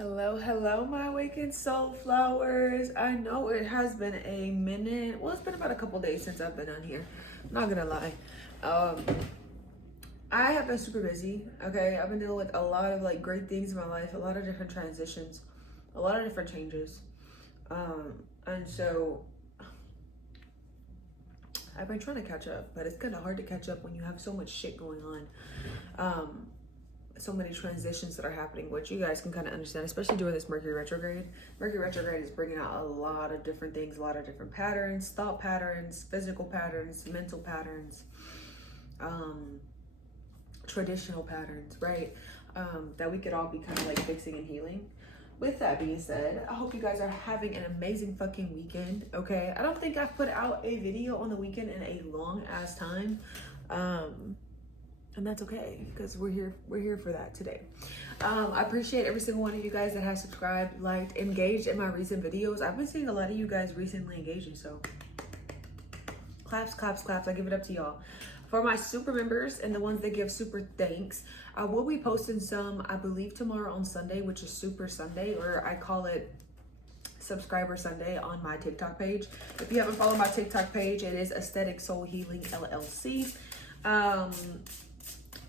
Hello, my awakened soul flowers. I know it has been a minute. Well, it's been about a couple days since I've been on here. I'm not gonna lie. I have been super busy. Okay, I've been dealing with a lot of like great things in my life, a lot of different transitions, a lot of different changes. And so I've been trying to catch up, but it's kind of hard to catch up when you have so much shit going on. So many transitions that are happening, which you guys can kind of understand, especially during this Mercury retrograde. Mercury retrograde is bringing out a lot of different things, a lot of different patterns, thought patterns, physical patterns, mental patterns, traditional patterns, right? That we could all be kind of like fixing and healing. With that being said, I hope you guys are having an amazing fucking weekend, okay? I don't think I've put out a video on the weekend in a long ass time. And that's okay, because we're here for that today. I appreciate every single one of you guys that has subscribed, liked, engaged in my recent videos. I've been seeing a lot of you guys recently engaging, so claps. I give it up to y'all. For my super members and the ones that give super thanks, I will be posting some, I believe tomorrow on Sunday, which is Super Sunday, or I call it Subscriber Sunday on my TikTok page. If you haven't followed my TikTok page, it is Aesthetic Soul Healing LLC.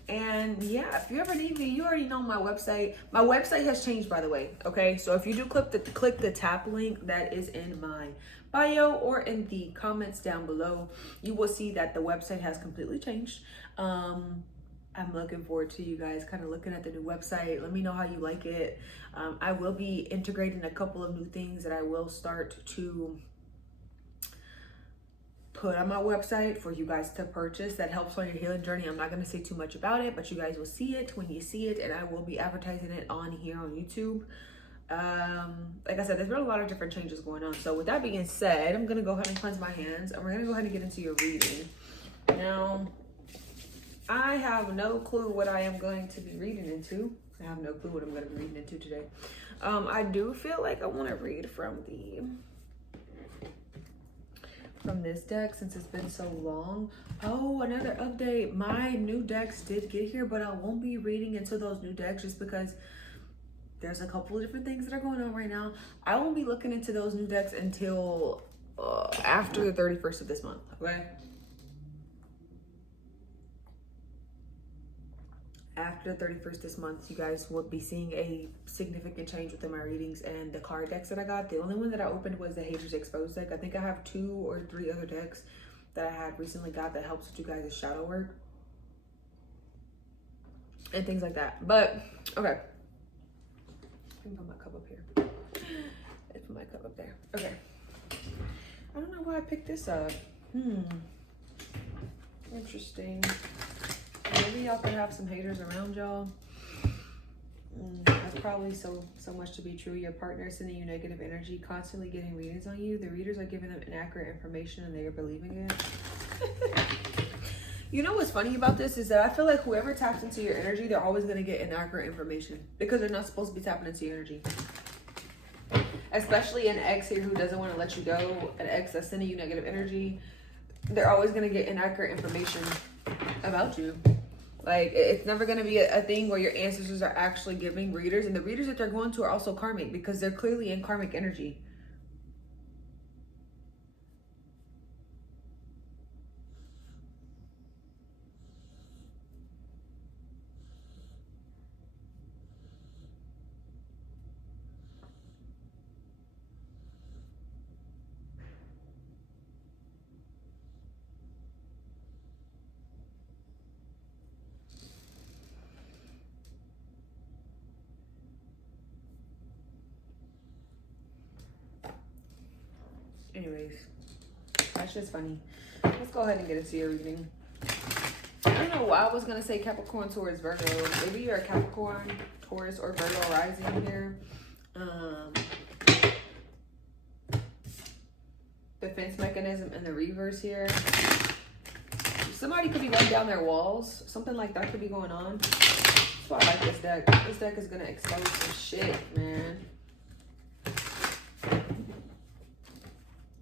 And yeah, if you ever need me, you already know my website. My website has changed, by the way. Okay, so if you do click the tap link that is in my bio or in the comments down below, you will see that the website has completely changed. I'm looking forward to you guys kind of looking at the new website. Let me know how you like it. I will be integrating a couple of new things that I will start to put on my website for you guys to purchase that helps on your healing journey. I'm not going to say too much about it, but you guys will see it when you see it, and I will be advertising it on here on YouTube. Like I said, there's been a lot of different changes going on. So with that being said, I'm going to go ahead and cleanse my hands, and we're going to go ahead and get into your reading. Now, I have no clue what I am going to be reading into. I have no clue what I'm going to be reading into today. I do feel like I want to read from this deck since it's been so long. Oh, another update. My new decks did get here, but I won't be reading into those new decks just because there's a couple of different things that are going on right now. I won't be looking into those new decks until after the 31st of this month, okay? After the 31st this month, you guys will be seeing a significant change within my readings and the card decks that I got. The only one that I opened was the Haters Exposed deck. I think I have 2 or 3 other decks that I had recently got that helps with you guys' shadow work and things like that. But okay, let me put my cup up here. Let's put my cup up there. Okay, I don't know why I picked this up. Interesting. Maybe y'all could have some haters around y'all. That's probably so much to be true. Your partner is sending you negative energy, constantly getting readings on you. The readers are giving them inaccurate information and they are believing it. You know what's funny about this is that I feel like whoever taps into your energy, they're always going to get inaccurate information because they're not supposed to be tapping into your energy. Especially an ex here who doesn't want to let you go, an ex that's sending you negative energy, they're always going to get inaccurate information about you. Like, it's never going to be a thing where your ancestors are actually giving readers, and the readers that they're going to are also karmic because they're clearly in karmic energy. Anyways, that's just funny. Let's go ahead and get into your reading. I don't know why I was going to say Capricorn, Taurus, Virgo. Maybe you're a Capricorn, Taurus, or Virgo rising here. Defense mechanism in the reverse here. Somebody could be running down their walls. Something like that could be going on. That's why I like this deck. This deck is going to expose some shit, man.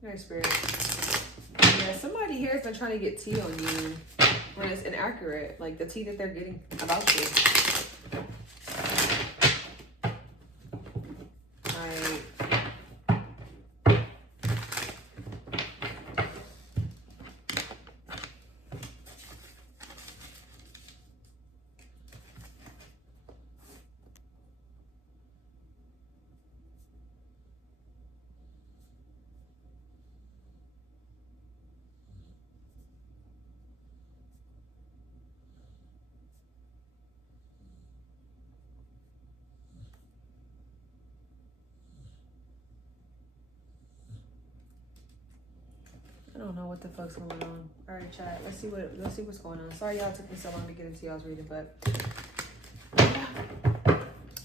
Very spirit. Yeah, somebody here has been trying to get tea on you when it's inaccurate. Like the tea that they're getting about you. don't know what the fuck's going on. All right, chat. Let's see what's going on. Sorry y'all took me so long to get into y'all's reading, but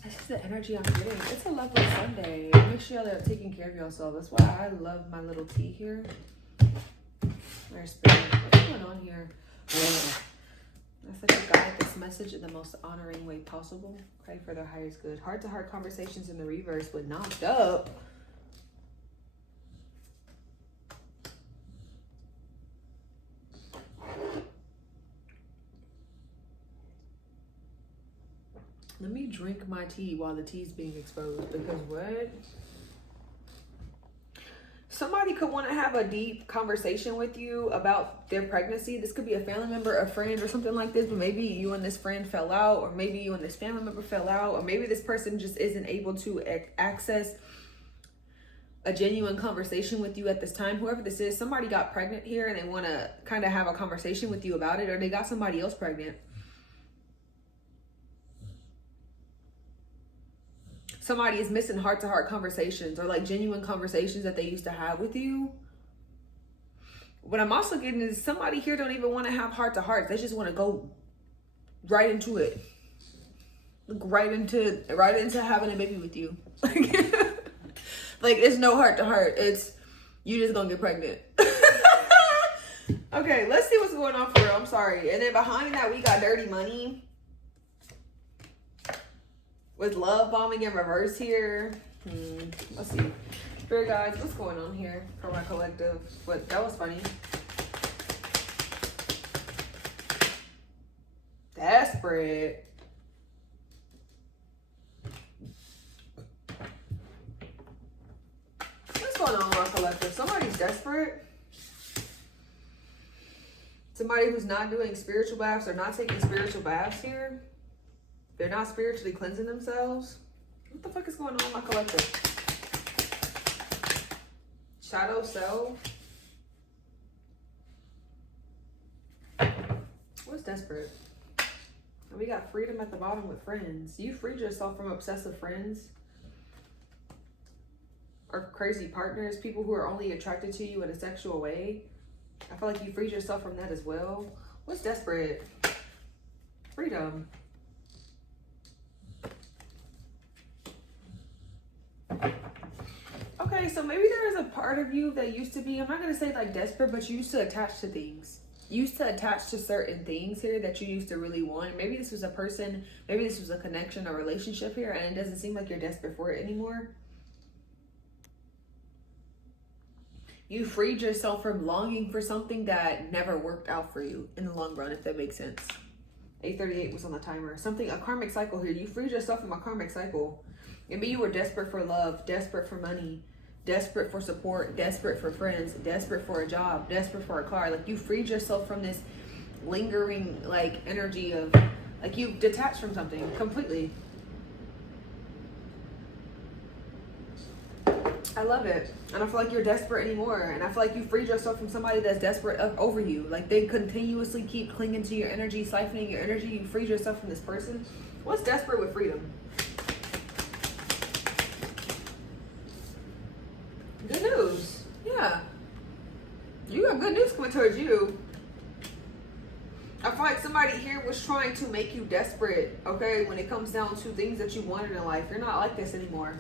this is the energy I'm getting. It's a lovely Sunday. Make sure y'all are taking care of yourself. That's why I love my little tea here. There's spirit. What's going on here? I said to guide this message in the most honoring way possible. Pray for their highest good. Heart-to-heart conversations in the reverse with knocked up. Let me drink my tea while the tea's being exposed, because what? Somebody could want to have a deep conversation with you about their pregnancy. This could be a family member, a friend, or something like this, but maybe you and this friend fell out, or maybe you and this family member fell out, or maybe this person just isn't able to access a genuine conversation with you at this time. Whoever this is, somebody got pregnant here and they want to kind of have a conversation with you about it, or they got somebody else pregnant. Somebody is missing heart-to-heart conversations, or like genuine conversations that they used to have with you. What I'm also getting is somebody here don't even want to have heart-to-hearts. They just want to go right into it. Like right into having a baby with you. Like it's no heart-to-heart. It's you just gonna get pregnant. Okay, let's see what's going on for real. I'm sorry. And then behind that, we got dirty money. With love bombing in reverse here. Let's see. Spirit guides, what's going on here for my collective? But that was funny. Desperate. What's going on with my collective? Somebody's desperate. Somebody who's not doing spiritual baths or not taking spiritual baths here. They're not spiritually cleansing themselves. What the fuck is going on with my collective? Shadow self. What's desperate? And we got freedom at the bottom with friends. You freed yourself from obsessive friends. Or crazy partners. People who are only attracted to you in a sexual way. I feel like you freed yourself from that as well. What's desperate? Freedom. Okay, so maybe there is a part of you that used to be, I'm not going to say like desperate, but you used to attach to things. You used to attach to certain things here that you used to really want. Maybe this was a person, maybe this was a connection or relationship here, and it doesn't seem like you're desperate for it anymore. You freed yourself from longing for something that never worked out for you in the long run, if that makes sense. 8:38 was on the timer. Something, a karmic cycle here. You freed yourself from a karmic cycle. Maybe you were desperate for love, desperate for money, desperate for support, desperate for friends, desperate for a job, desperate for a car. Like you freed yourself from this lingering like energy of like you detached from something completely. I love it. And I feel like you're desperate anymore. And I feel like you freed yourself from somebody that's desperate over you. Like they continuously keep clinging to your energy, siphoning your energy. You freed yourself from this person. What's desperate with freedom? Good news. Yeah. You got good news coming towards you. I feel like somebody here was trying to make you desperate, okay? When it comes down to things that you wanted in life. You're not like this anymore.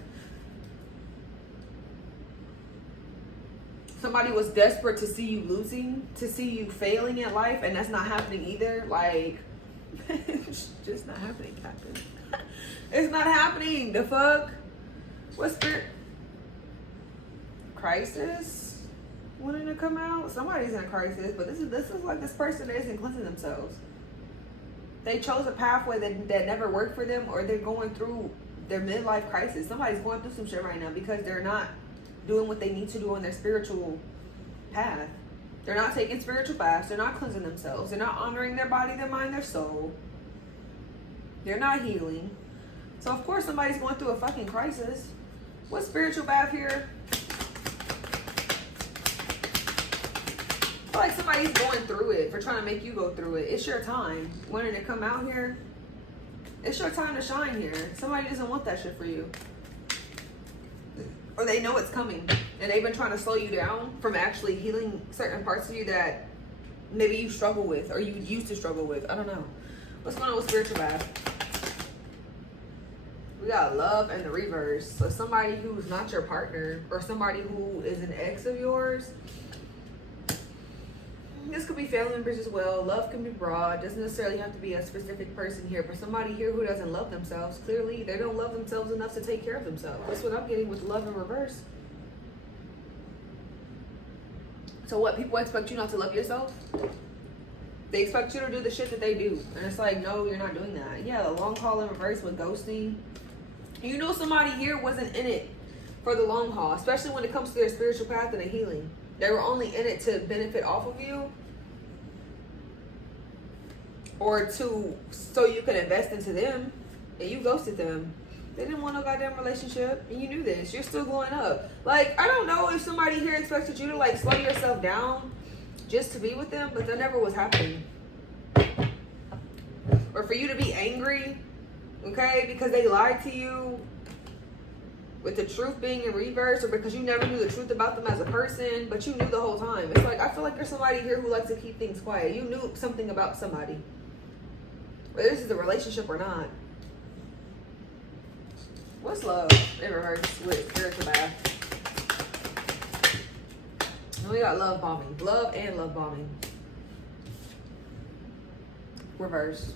Somebody was desperate to see you losing, to see you failing at life, and that's not happening either. Like, it's just not happening, Captain. It's not happening. The fuck? What spirit? Crisis wanting to come out. Somebody's in a crisis, but this is like this person that isn't cleansing themselves. They chose a pathway that never worked for them, or they're going through their midlife crisis. Somebody's going through some shit right now because they're not doing what they need to do on their spiritual path. They're not taking spiritual baths. They're not cleansing themselves. They're not honoring their body, their mind, their soul. They're not healing. So of course somebody's going through a fucking crisis. What spiritual bath here? I feel like somebody's going through it for trying to make you go through it. It's your time. Wanting to come out here. It's your time to shine here. Somebody doesn't want that shit for you. or they know it's coming, and they've been trying to slow you down from actually healing certain parts of you that maybe you struggle with or you used to struggle with. I don't know. What's going on with spiritual bath? We got love and the reverse. So somebody who's not your partner or somebody who is an ex of yours. This could be family members as well. Love can be broad. Doesn't necessarily have to be a specific person here. But somebody here who doesn't love themselves. Clearly, they don't love themselves enough to take care of themselves. That's what I'm getting with love in reverse. So what? People expect you not to love yourself? They expect you to do the shit that they do. And it's like, no, you're not doing that. Yeah, the long haul in reverse with ghosting. You know somebody here wasn't in it for the long haul. Especially when it comes to their spiritual path and their healing. They were only in it to benefit off of you. Or so you can invest into them. And you ghosted them. They didn't want no goddamn relationship. And you knew this. You're still going up. Like, I don't know if somebody here expected you to like slow yourself down just to be with them. But that never was happening. Or for you to be angry. Okay? Because they lied to you. With the truth being in reverse, or because you never knew the truth about them as a person, but you knew the whole time. It's like, I feel like there's somebody here who likes to keep things quiet. You knew something about somebody. Whether this is a relationship or not. What's love in reverse with spiritual bath? And we got love bombing. Love and love bombing. Reverse.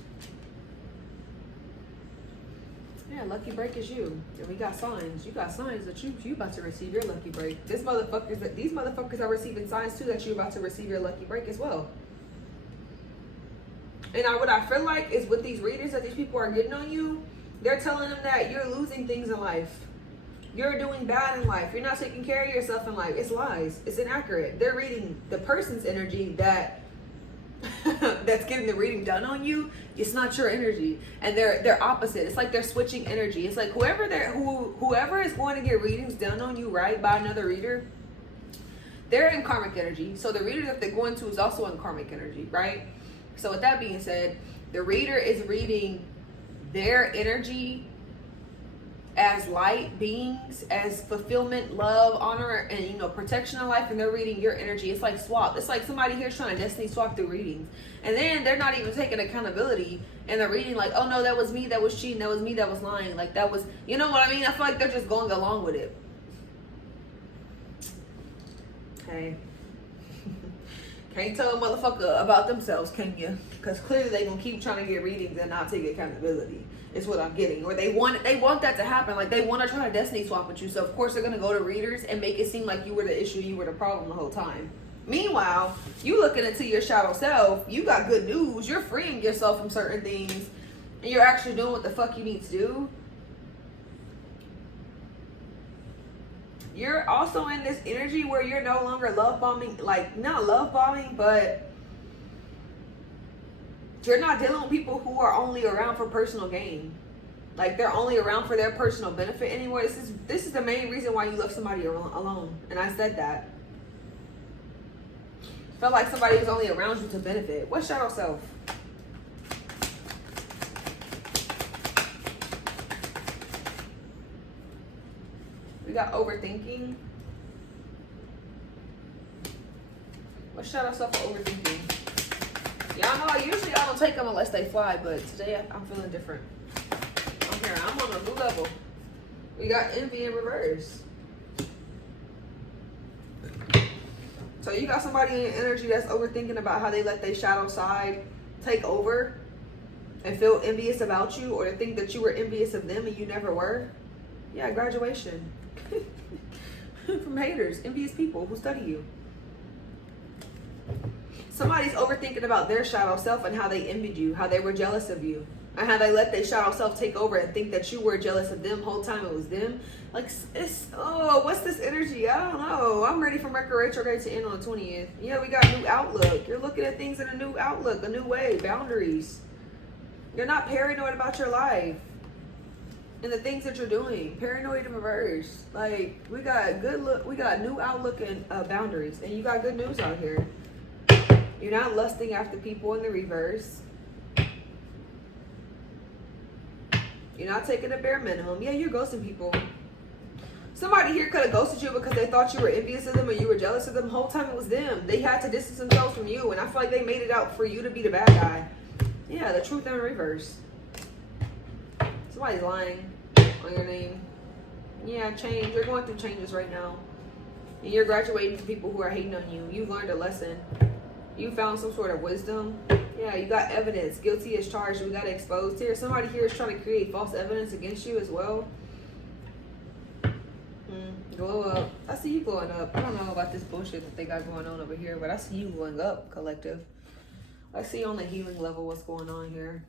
Yeah, lucky break is you. And we got signs. You got signs that you about to receive your lucky break. These motherfuckers are receiving signs too that you're about to receive your lucky break as well. And what I feel like is with these readers that these people are getting on you, they're telling them that you're losing things in life. You're doing bad in life. You're not taking care of yourself in life. It's lies. It's inaccurate. They're reading the person's energy that's getting the reading done on you. It's not your energy, and they're opposite. It's like they're switching energy. It's like whoever is going to get readings done on you, right, by another reader, they're in karmic energy. So the reader that they're going to is also in karmic energy, right? So with that being said, the reader is reading their energy as light beings, as fulfillment, love, honor, and protection in life, and they're reading your energy. It's like swap. It's like somebody here's trying to destiny swap through readings, and then they're not even taking accountability, and they're reading like, oh no, that was me that was cheating, that was me that was lying, like that was, you know what I mean? I feel like they're just going along with it. Hey. Can't tell a motherfucker about themselves, can you? Because clearly they gonna keep trying to get readings and not take accountability. Is what I'm getting. Or they want that to happen. Like they want to try to destiny swap with you. So of course they're gonna go to readers and make it seem like you were the issue, you were the problem the whole time. Meanwhile, you looking into your shadow self, you got good news. You're freeing yourself from certain things, and you're actually doing what the fuck you need to do. You're also in this energy where you're no longer love bombing, like not love bombing, but you're not dealing with people who are only around for personal gain. Like they're only around for their personal benefit anymore. This is the main reason why you left somebody alone. And I said that. Felt like somebody was only around you to benefit. What's shadow self? We got overthinking. What's shadow self for overthinking? Y'all know I don't take them unless they fly, but today I'm feeling different. I'm on a new level. We got envy in reverse. So you got somebody in energy that's overthinking about how they let their shadow side take over and feel envious about you, or to think that you were envious of them and you never were. Yeah, graduation. From haters, envious people who study you. Somebody's overthinking about their shadow self and how they envied you, how they were jealous of you, and how they let their shadow self take over and think that you were jealous of them. Whole time it was them. Like, what's this energy? I don't know. I'm ready for Mercury retrograde to end on the 20th. Yeah, we got a new outlook. You're looking at things in a new outlook, a new way, boundaries. You're not paranoid about your life and the things that you're doing. Paranoid in reverse. Like, we got new outlook and boundaries, and you got good news out here. You're not lusting after people in the reverse. You're not taking a bare minimum. Yeah, you're ghosting people. Somebody here could have ghosted you because they thought you were envious of them or you were jealous of them. The whole time it was them. They had to distance themselves from you, and I feel like they made it out for you to be the bad guy. Yeah, the truth in reverse. Somebody's lying on your name. Yeah, change. You're going through changes right now. And you're graduating to people who are hating on you. You've learned a lesson. You found some sort of wisdom. Yeah, you got evidence. Guilty as charged. We got exposed here. Somebody here is trying to create false evidence against you as well. Glow up. I see you glowing up. I don't know about this bullshit that they got going on over here, but I see you glowing up, collective. I see on the healing level what's going on here.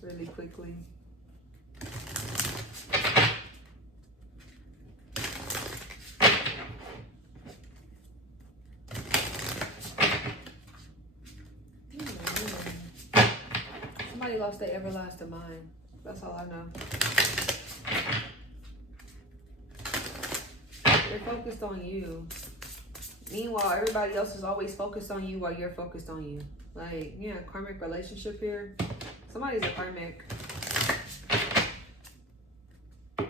Really quickly. Somebody lost their everlasting mind. That's all I know. They're focused on you. Meanwhile, everybody else is always focused on you while you're focused on you. Like, yeah, karmic relationship here. Somebody's a karmic. And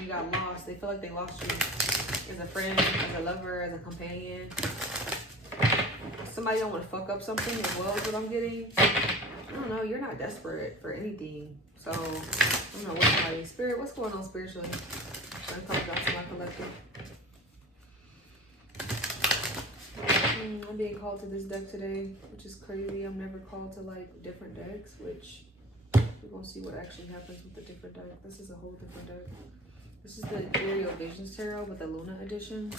you got lost. They feel like they lost you as a friend, as a lover, as a companion. Somebody don't want to fuck up something as well is what I'm getting. I don't know. You're not desperate for anything. So, I don't know what somebody. Spirit, what's going on spiritually? I'm talking about to my collective. I'm being called to this deck today, which is crazy. I'm never called to like different decks, which we're gonna see what actually happens with the different deck. This is a whole different deck. This is the Ethereal Visions Tarot with the Luna edition.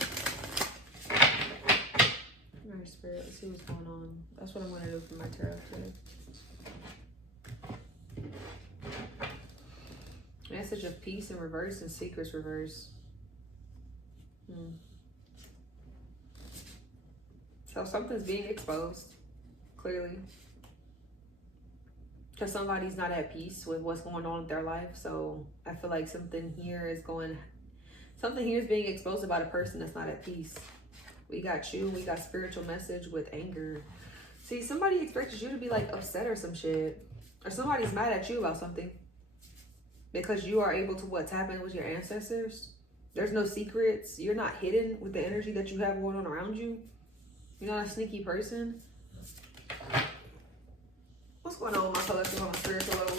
Alright, Spirit, let's see what's going on. That's what I'm gonna do for my tarot today. Message of peace in reverse and secrets reverse. So something's being exposed, clearly. Because somebody's not at peace with what's going on in their life. So I feel like something here is being exposed about a person that's not at peace. We got you. We got spiritual message with anger. See, somebody expected you to be like upset or some shit. Or somebody's mad at you about something. Because you are able to what's happened with your ancestors. There's no secrets. You're not hidden with the energy that you have going on around you. You're not a sneaky person. What's going on with my collective on a spiritual level?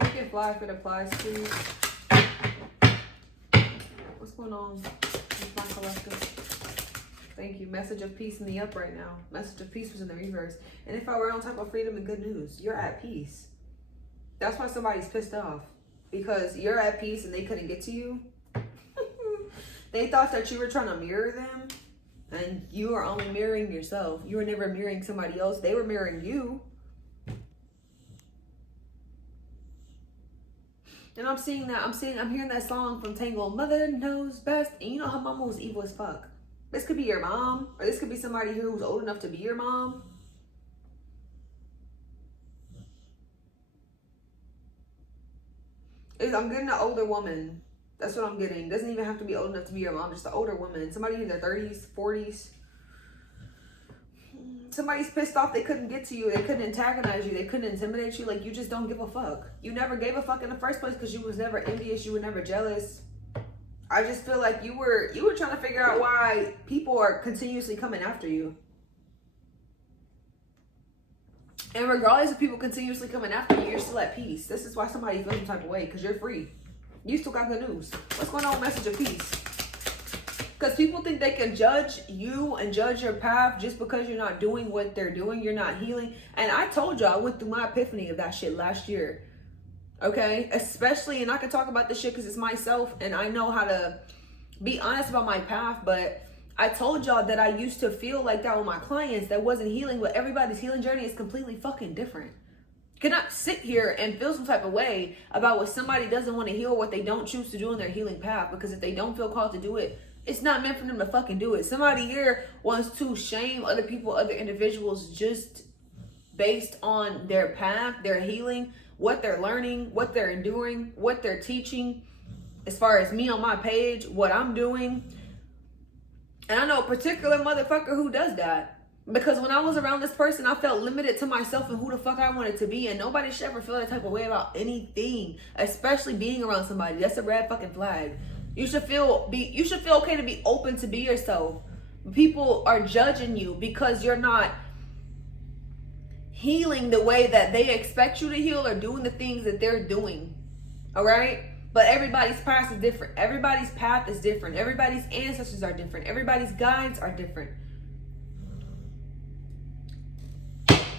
Make it fly if it applies to you. What's going on with my collective? Thank you. Message of peace in the up right now. Message of peace was in the reverse. And if I were on top of freedom and good news, you're at peace. That's why somebody's pissed off. Because you're at peace and they couldn't get to you. They thought that you were trying to mirror them. And you are only mirroring yourself. You were never mirroring somebody else. They were mirroring you. And I'm seeing that. I'm hearing that song from Tangle. Mother knows best. And you know how mama was evil as fuck. This could be your mom. Or this could be somebody here who's old enough to be your mom. I'm getting an older woman. That's what I'm getting. Doesn't even have to be old enough to be your mom. Just an older woman. Somebody in their 30s, 40s. Somebody's pissed off they couldn't get to you. They couldn't antagonize you. They couldn't intimidate you. Like, you just don't give a fuck. You never gave a fuck in the first place because you was never envious. You were never jealous. I just feel like you were trying to figure out why people are continuously coming after you. And regardless of people continuously coming after you, you're still at peace. This is why somebody feels some type of way, because you're free. You still got good news. What's going on with message of peace? Because people think they can judge you and judge your path just because you're not doing what they're doing. You're not healing. And I told you I went through my epiphany of that shit last year. Okay? Especially, and I can talk about this shit because it's myself and I know how to be honest about my path. But I told y'all that I used to feel like that with my clients that wasn't healing. But everybody's healing journey is completely fucking different. You cannot sit here and feel some type of way about what somebody doesn't want to heal or what they don't choose to do in their healing path. Because if they don't feel called to do it, it's not meant for them to fucking do it. Somebody here wants to shame other people, other individuals just based on their path, their healing, what they're learning, what they're enduring, what they're teaching. As far as me on my page, what I'm doing, And I know a particular motherfucker who does that. Because when I was around this person, I felt limited to myself and who the fuck I wanted to be. And nobody should ever feel that type of way about anything. Especially being around somebody. That's a red fucking flag. You should feel okay to be open to be yourself. People are judging you because you're not healing the way that they expect you to heal or doing the things that they're doing. All right? But everybody's path is different. Everybody's path is different. Everybody's ancestors are different. Everybody's guides are different.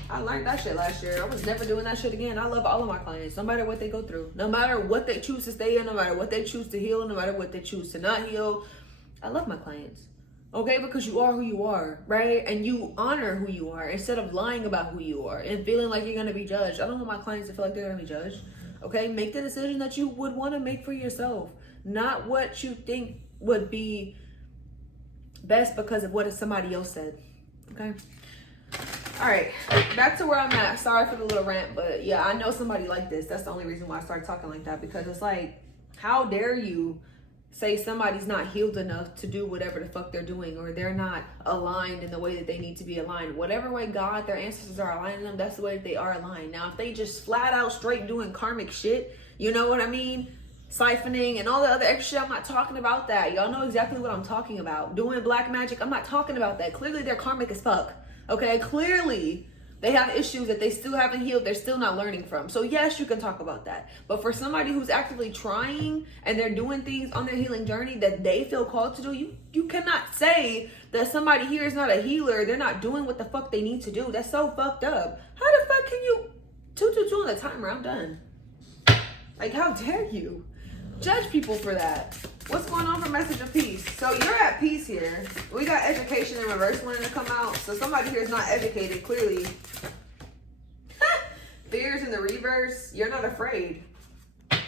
I learned that shit last year. I was never doing that shit again. I love all of my clients, no matter what they go through. No matter what they choose to stay in, no matter what they choose to heal, no matter what they choose to not heal. I love my clients. Okay, because you are who you are, right? And you honor who you are instead of lying about who you are and feeling like you're going to be judged. I don't want my clients to feel like they're going to be judged. Okay, make the decision that you would want to make for yourself, not what you think would be best because of what somebody else said. Okay. All right, back to where I'm at. Sorry for the little rant, but yeah, I know somebody like this. That's the only reason why I started talking like that, because it's like, how dare you say somebody's not healed enough to do whatever the fuck they're doing, or they're not aligned in the way that they need to be aligned. Whatever way God, their ancestors are aligning them, that's the way that they are aligned. Now, if they just flat out straight doing karmic shit, you know what I mean? Siphoning and all the other extra shit, I'm not talking about that. Y'all know exactly what I'm talking about. Doing black magic, I'm not talking about that. Clearly, they're karmic as fuck. Okay, clearly they have issues that they still haven't healed. They're still not learning from. So yes, you can talk about that. But for somebody who's actively trying and they're doing things on their healing journey that they feel called to do, you cannot say that somebody here is not a healer. They're not doing what the fuck they need to do. That's so fucked up. How the fuck can you 222 on the timer? I'm done. Like, how dare you judge people for that? What's going on for message of peace? So you're at peace here. We got education in reverse wanting to come out. So somebody here is not educated, clearly. Fears in the reverse. You're not afraid.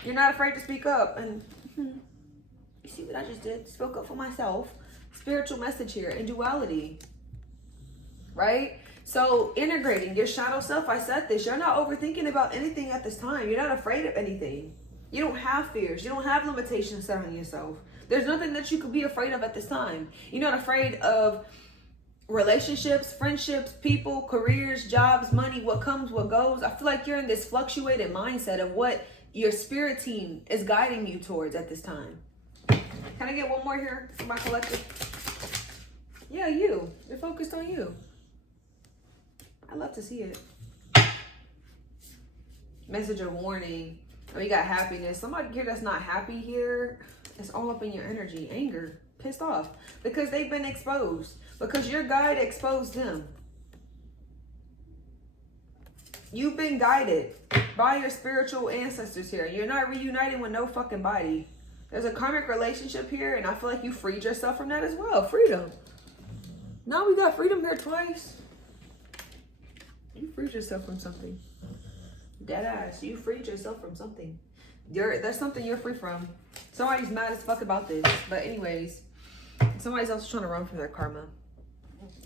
You're not afraid to speak up. And you see what I just did? Spoke up for myself. Spiritual message here in duality. Right? So integrating your shadow self. I said this. You're not overthinking about anything at this time. You're not afraid of anything. You don't have fears. You don't have limitations surrounding yourself. There's nothing that you could be afraid of at this time. You're not afraid of relationships, friendships, people, careers, jobs, money, what comes, what goes. I feel like you're in this fluctuated mindset of what your spirit team is guiding you towards at this time. Can I get one more here for my collective? Yeah, you. You're focused on you. I love to see it. Message of warning. We got happiness. Somebody here that's not happy here, it's all up in your energy. Anger, pissed off because they've been exposed, because your guide exposed them. You've been guided by your spiritual ancestors here. You're not reuniting with no fucking body. There's a karmic relationship here, and I feel like you freed yourself from that as well. Freedom. Now we got freedom here twice. You freed yourself from something. Dead ass. You freed yourself from something. There's something you're free from. Somebody's mad as fuck about this. But anyways, somebody's also trying to run from their karma.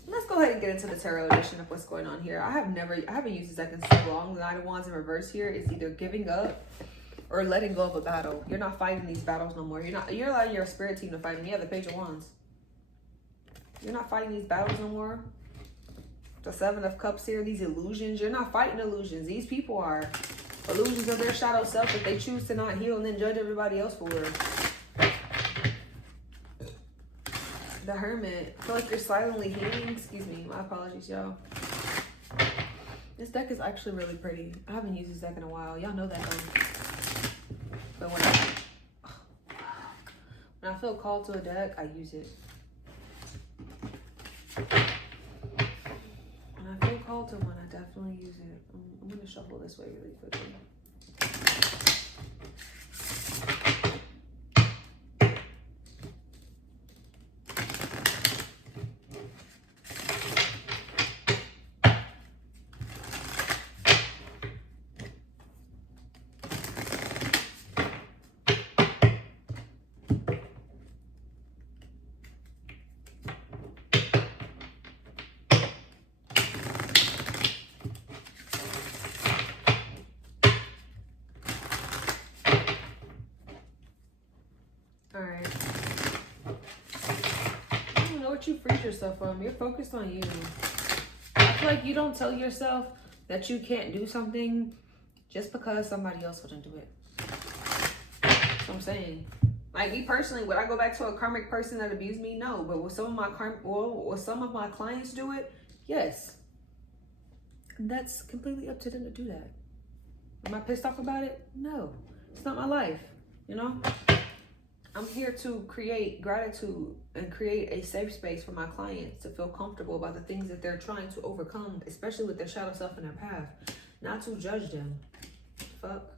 Let's go ahead and get into the tarot edition of what's going on here. I haven't used this deck in so long. The Knight of Wands in reverse here is either giving up or letting go of a battle. You're not fighting these battles no more. You're allowing your spirit team to fight them. Yeah, the Page of Wands. You're not fighting these battles no more. The Seven of Cups here, these illusions. You're not fighting illusions. These people are illusions of their shadow self that they choose to not heal and then judge everybody else for. The Hermit. I feel like you're silently healing. Excuse me. My apologies, y'all. This deck is actually really pretty. I haven't used this deck in a while. Y'all know that, though. But when I feel called to a deck, I use it. When I feel called to one, I definitely use it. I'm going to shuffle this way really quickly. what you freed yourself from. You're focused on you. I feel like you don't tell yourself that you can't do something just because somebody else wouldn't do it. That's what I'm saying. Like me personally, would I go back to a karmic person that abused me? No. But would some of my clients do it? Yes. And that's completely up to them to do that. Am I pissed off about it? No. It's not my life, you know? I'm here to create gratitude and create a safe space for my clients to feel comfortable about the things that they're trying to overcome, especially with their shadow self in their path. Not to judge them. Fuck.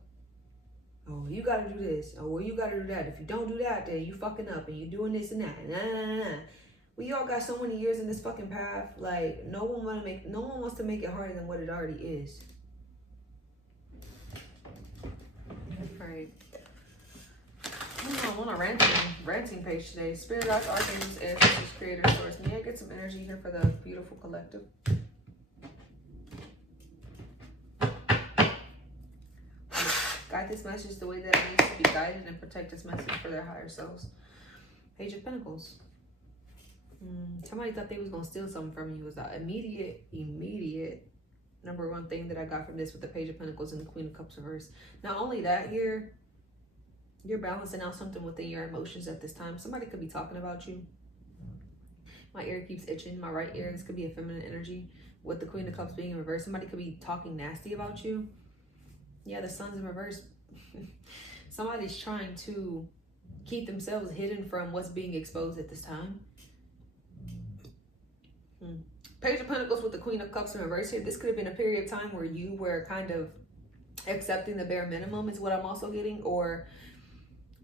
Oh, you gotta do this. Oh, well, you gotta do that. If you don't do that, then you fucking up and you doing this and that. Nah. We all got so many years in this fucking path. Like, no one wants to make it harder than what it already is. All right. I'm on a ranting page today. Spirit guides, archangels, ancestors, creator, source. May I get some energy here for the beautiful collective? Guide this message the way that it needs to be guided and protect this message for their higher selves. Page of Pentacles. Somebody thought they was going to steal something from you. Was the immediate number one thing that I got from this with the Page of Pentacles and the Queen of Cups reverse. Not only that, here, you're balancing out something within your emotions at this time. Somebody could be talking about you. My ear keeps itching. My right ear. This could be a feminine energy with the Queen of Cups being in reverse. Somebody could be talking nasty about you. Yeah, the Sun's in reverse. Somebody's trying to keep themselves hidden from what's being exposed at this time. Page of Pentacles with the Queen of Cups in reverse here. This could have been a period of time where you were kind of accepting the bare minimum is what I'm also getting, or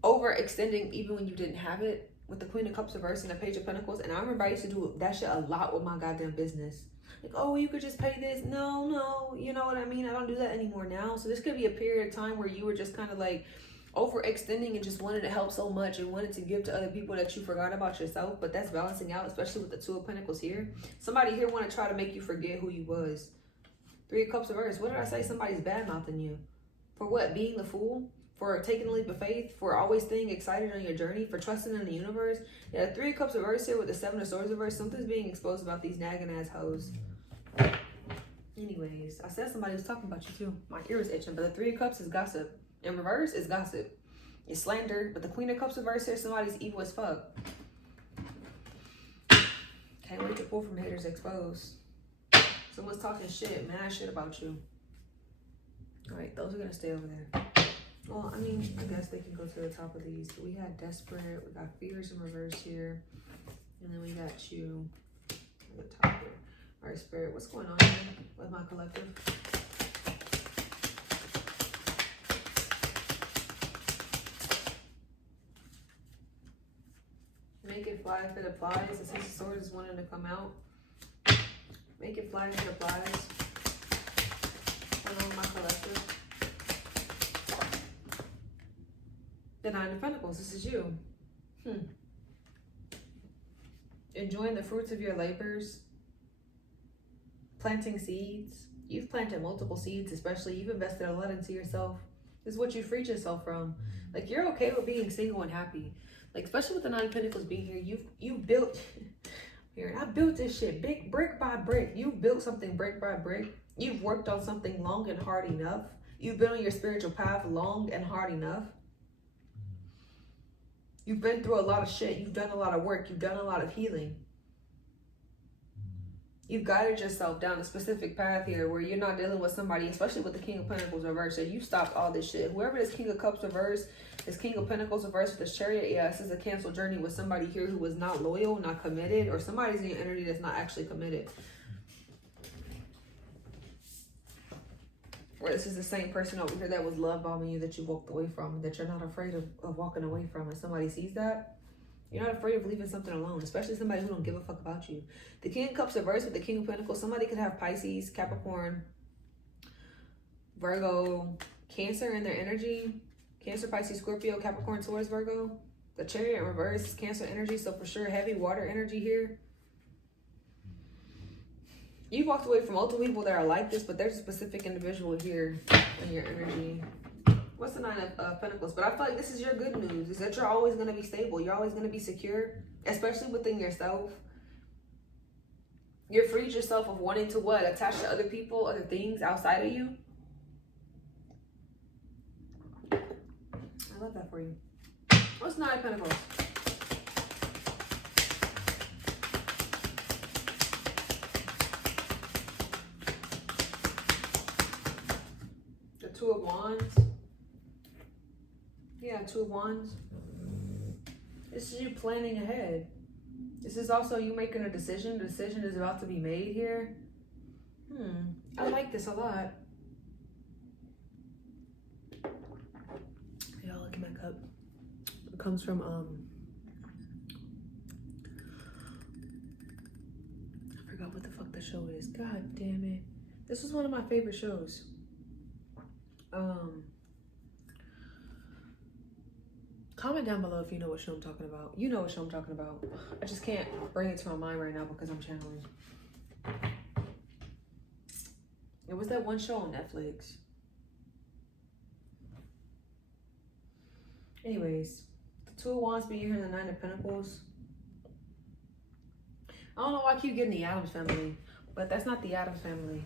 overextending even when you didn't have it with the Queen of Cups reverse and the Page of Pentacles. And I remember I used to do that shit a lot with my goddamn business. Like, oh, you could just pay this. No, you know what I mean? I don't do that anymore now. So this could be a period of time where you were just kind of like overextending and just wanted to help so much and wanted to give to other people that you forgot about yourself. But that's balancing out, especially with the Two of Pentacles here. Somebody here want to try to make you forget who you was. Three of Cups reverse. What did I say? Somebody's bad-mouthing you. For what? Being the fool? For taking a leap of faith? For always staying excited on your journey? For trusting in the universe? Yeah, Three of Cups reverse here with the Seven of Swords reverse. Something's being exposed about these nagging ass hoes. Anyways, I said somebody was talking about you too. My ear is itching, but the Three of Cups is gossip. In reverse is gossip. It's slander. But the Queen of Cups reverse here, somebody's evil as fuck. Can't wait to pull from haters exposed. Someone's talking shit, mad shit about you. Alright, those are gonna stay over there. Well, I mean, I guess they can go to the top of these. We had Desperate, we got Fears in reverse here. And then we got you at the top here. Alright, Spirit, what's going on here with my collective? Make it fly if it applies. The Six of Swords is wanting to come out. Make it fly if it applies. What's on my collective? The Nine of Pentacles. This is you. Enjoying the fruits of your labors. Planting seeds. You've planted multiple seeds, especially. You've invested a lot into yourself. This is what you freed yourself from. Like, you're okay with being single and happy. Like, especially with the Nine of Pentacles being here, you've built here, and I built this shit brick by brick. You've built something brick by brick. You've worked on something long and hard enough. You've been on your spiritual path long and hard enough. You've been through a lot of shit. You've done a lot of work. You've done a lot of healing. You've guided yourself down a specific path here where you're not dealing with somebody, especially with the King of Pentacles reverse. So you stopped all this shit. Whoever this King of Cups reverse, this King of Pentacles reverse with this Chariot, yeah, this is a canceled journey with somebody here who was not loyal, not committed, or somebody's in your energy that's not actually committed. Or this is the same person over here that was love bombing you that you walked away from, that you're not afraid of walking away from. And somebody sees that, you're not afraid of leaving something alone, especially somebody who don't give a fuck about you. The King of Cups reverse with the King of Pentacles. Somebody could have Pisces, Capricorn, Virgo, Cancer in their energy. Cancer, Pisces, Scorpio, Capricorn, Taurus, Virgo. The Chariot in reverse is Cancer energy. So for sure, heavy water energy here. You walked away from multiple people that are like this, but there's a specific individual here in your energy. What's the Nine of Pentacles? But I feel like this is your good news, is that you're always going to be stable. You're always going to be secure, especially within yourself. You freed yourself of wanting to what? Attach to other people, other things outside of you. I love that for you. What's Nine of Pentacles? The Two of Wands. Yeah, Two of Wands. This is you planning ahead. This is also you making a decision. The decision is about to be made here. I like this a lot. Y'all, look at my cup. It comes from I forgot what the fuck the show is. God damn it. This was one of my favorite shows. Comment down below if you know what show I'm talking about. You know what show I'm talking about. I just can't bring it to my mind right now because I'm channeling. It was that one show on Netflix. Anyways, the Two of Wands being here in the Nine of Pentacles. I don't know why I keep getting the Addams Family, but that's not the Addams Family.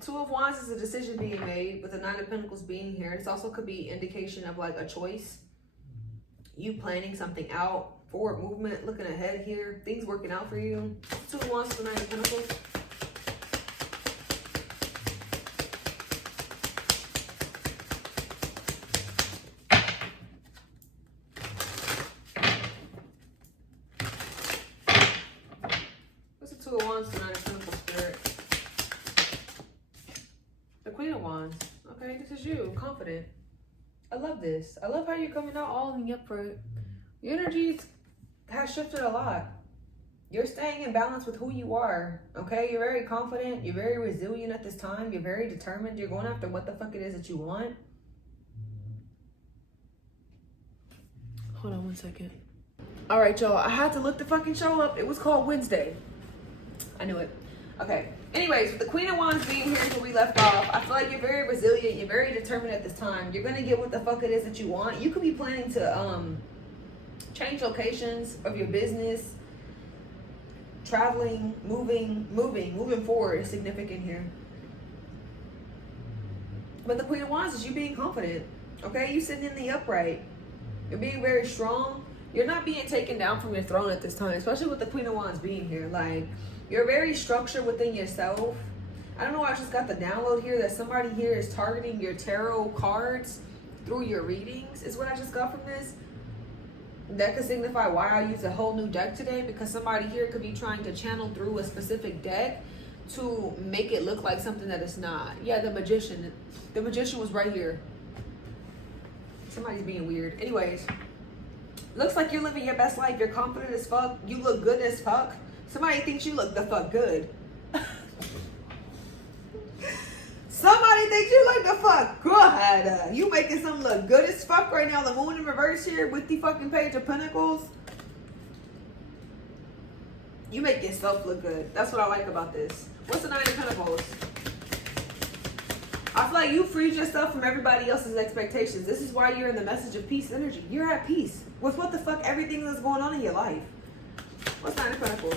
Two of Wands is a decision being made, with the Nine of Pentacles being here. This also could be indication of like a choice. You planning something out, forward movement, looking ahead here, things working out for you. Two of Wands to the Nine of Pentacles. What's the Two of Wands to the Nine of Pentacles, Spirit? The Queen of Wands. Okay, this is you, confident. I love this. I love how you're coming out all in the upfront. Your energy has shifted a lot. You're staying in balance with who you are. Okay, you're very confident. You're very resilient at this time. You're very determined. You're going after what the fuck it is that you want. Hold on one second. All right, y'all. I had to look the fucking show up. It was called Wednesday. I knew it. Okay. Anyways, with the Queen of Wands being here until we left off, I feel like you're very resilient. You're very determined at this time. You're going to get what the fuck it is that you want. You could be planning to change locations of your business. Traveling, moving forward is significant here. But the Queen of Wands is you being confident. Okay? You sitting in the upright. You're being very strong. You're not being taken down from your throne at this time, especially with the Queen of Wands being here. Like, you're very structured within yourself. I don't know why I just got the download here that somebody here is targeting your tarot cards through your readings, is what I just got from this. That could signify why I use a whole new deck today, because somebody here could be trying to channel through a specific deck to make it look like something that it's not. Yeah, the Magician. The Magician was right here. Somebody's being weird. Anyways, looks like you're living your best life. You're confident as fuck. You look good as fuck. Somebody thinks you look the fuck good. Somebody thinks you look the fuck good. You making something look good as fuck right now. The Moon in reverse here with the fucking Page of Pentacles. You make yourself look good. That's what I like about this. What's the Nine of Pentacles? I feel like you freed yourself from everybody else's expectations. This is why you're in the message of peace energy. You're at peace with what the fuck everything that's going on in your life. What's Nine of Pentacles?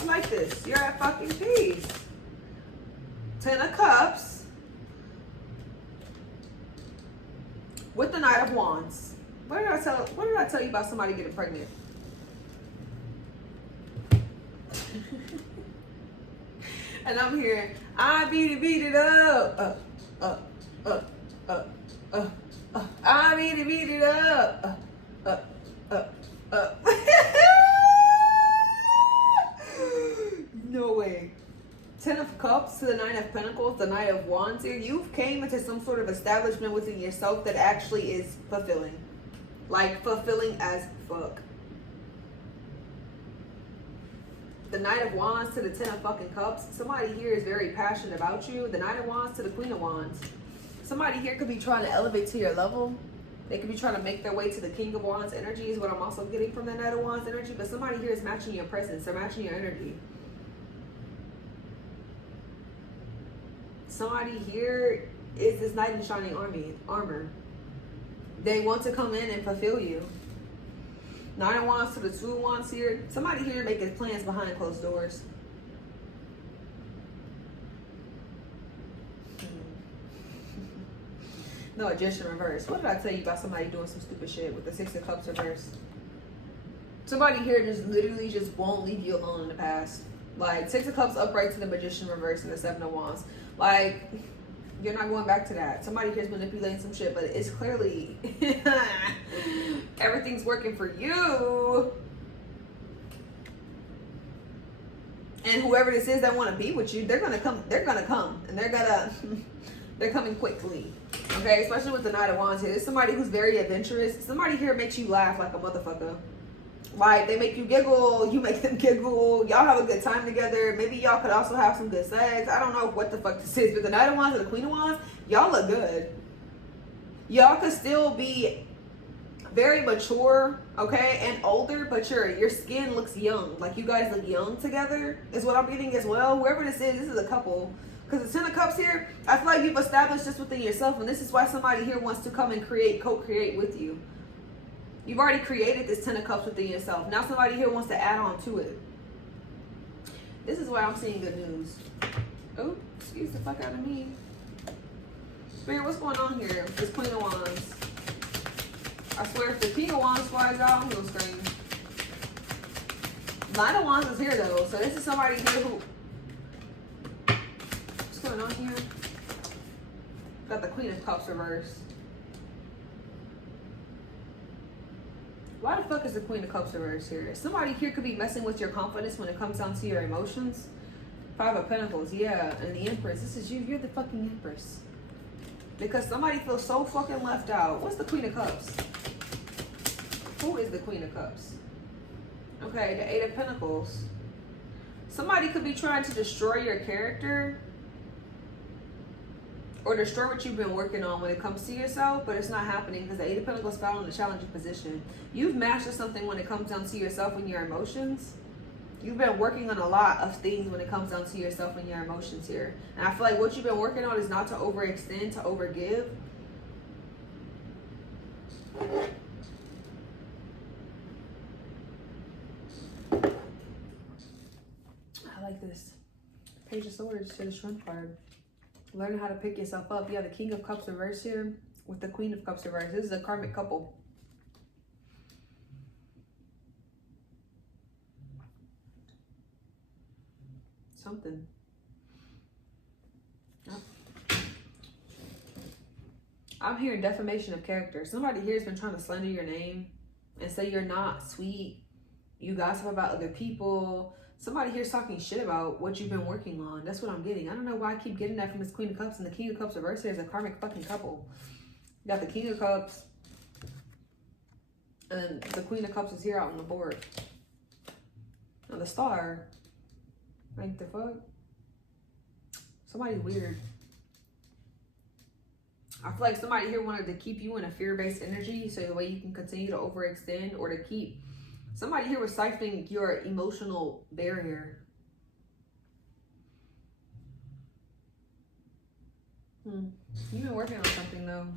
I like this. You're at fucking peace. Ten of Cups. With the Knight of Wands. What did I tell you about somebody getting pregnant? And I'm here. I beat it up. I beat it up. No way. Ten of Cups to the Nine of Pentacles, the Knight of Wands here. You've came into some sort of establishment within yourself that actually is fulfilling. Like, fulfilling as fuck. The Knight of Wands to the Ten of fucking Cups. Somebody here is very passionate about you. The Knight of Wands to the Queen of Wands. Somebody here could be trying to elevate to your level. They could be trying to make their way to the King of Wands energy is what I'm also getting from the Knight of Wands energy. But somebody here is matching your presence. They're matching your energy. Somebody here is this knight in shining armor. They want to come in and fulfill you. 9 of Wands to the 2 of Wands here. Somebody here making plans behind closed doors. No, Magician reverse. What did I tell you about somebody doing some stupid shit with the 6 of Cups reverse? Somebody here just literally just won't leave you alone in the past. Like, 6 of Cups upright to the Magician reverse and the 7 of Wands. Like, you're not going back to that. Somebody here's manipulating some shit, but it's clearly everything's working for you. And whoever this is that want to be with you, they're gonna come, and they're coming quickly. Okay, especially with the Knight of Wands here. There's somebody who's very adventurous. Somebody here makes you laugh like a motherfucker. Like, they make you giggle, you make them giggle, y'all have a good time together. Maybe y'all could also have some good sex. I don't know what the fuck this is, but the Knight of Wands and the Queen of Wands, y'all look good. Y'all could still be very mature, okay, and older, but your skin looks young. Like, you guys look young together is what I'm getting as well. Whoever this is a couple. Because the 10 of Cups here, I feel like you've established this within yourself, and this is why somebody here wants to come and co-create with you. You've already created this 10 of Cups within yourself. Now somebody here wants to add on to it. This is why I'm seeing good news. Oh, excuse the fuck out of me. Spirit, what's going on here? This Queen of Wands. I swear if the King of Wands flies out, I'm gonna scream. Knight of Wands is here though. So this is somebody here who... What's going on here? Got the Queen of Cups reversed. Why the fuck is the Queen of Cups reversed here? Somebody here could be messing with your confidence when it comes down to your emotions. 5 of Pentacles, yeah. And the Empress, this is you. You're the fucking Empress. Because somebody feels so fucking left out. What's the Queen of Cups? Who is the Queen of Cups? Okay, the 8 of Pentacles. Somebody could be trying to destroy your character. Or destroy what you've been working on when it comes to yourself, but it's not happening because the 8 of Pentacles fell in a challenging position. You've mastered something when it comes down to yourself and your emotions. You've been working on a lot of things when it comes down to yourself and your emotions here. And I feel like what you've been working on is not to overextend, to overgive. I like this. Page of Swords to the Strength card. Learn how to pick yourself up. Yeah, the King of Cups reverse here with the Queen of Cups reverse. This is a karmic couple. Something. Oh. I'm hearing defamation of character. Somebody here has been trying to slander your name and say you're not sweet. You gossip about other people. Somebody here's talking shit about what you've been working on. That's what I'm getting. I don't know why I keep getting that from this Queen of Cups, and the King of Cups reverse here is a karmic fucking couple. You got the King of Cups, and the Queen of Cups is here out on the board. And the Star. Like, the fuck? Somebody's weird. I feel like somebody here wanted to keep you in a fear-based energy so the way you can continue to overextend, or to keep... Somebody here was siphoning your emotional barrier. You've been working on something though.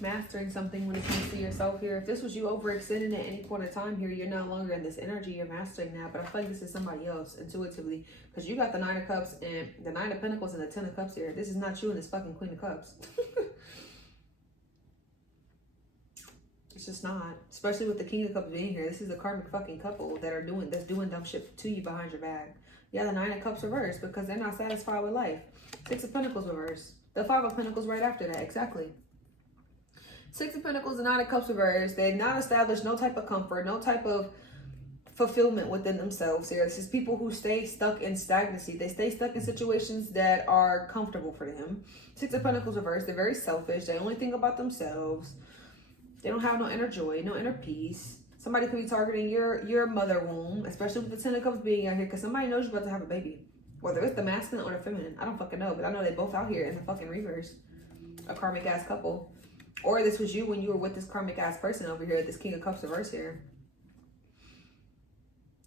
Mastering something when it comes to yourself here. If this was you overextending at any point in time here, you're no longer in this energy. You're mastering that. But I feel like this is somebody else intuitively. Because you got the 9 of Cups and the 9 of Pentacles and the 10 of Cups here. This is not you and this fucking Queen of Cups. It's just not. Especially with the King of Cups being here. This is a karmic fucking couple that are doing dumb shit to you behind your back. Yeah, the 9 of Cups reversed because they're not satisfied with life. 6 of Pentacles reversed. The 5 of Pentacles right after that. Exactly. 6 of Pentacles and 9 of Cups reversed. They've not established no type of comfort, no type of fulfillment within themselves here. This is people who stay stuck in stagnancy. They stay stuck in situations that are comfortable for them. 6 of Pentacles reversed. They're very selfish. They only think about themselves. They don't have no inner joy, no inner peace. Somebody could be targeting your mother womb, especially with the 10 of Cups being out here, because somebody knows you're about to have a baby. Whether it's the masculine or the feminine. I don't fucking know, but I know they both out here in the fucking reverse. A karmic ass couple. Or this was you when you were with this karmic ass person over here, this King of Cups reverse here.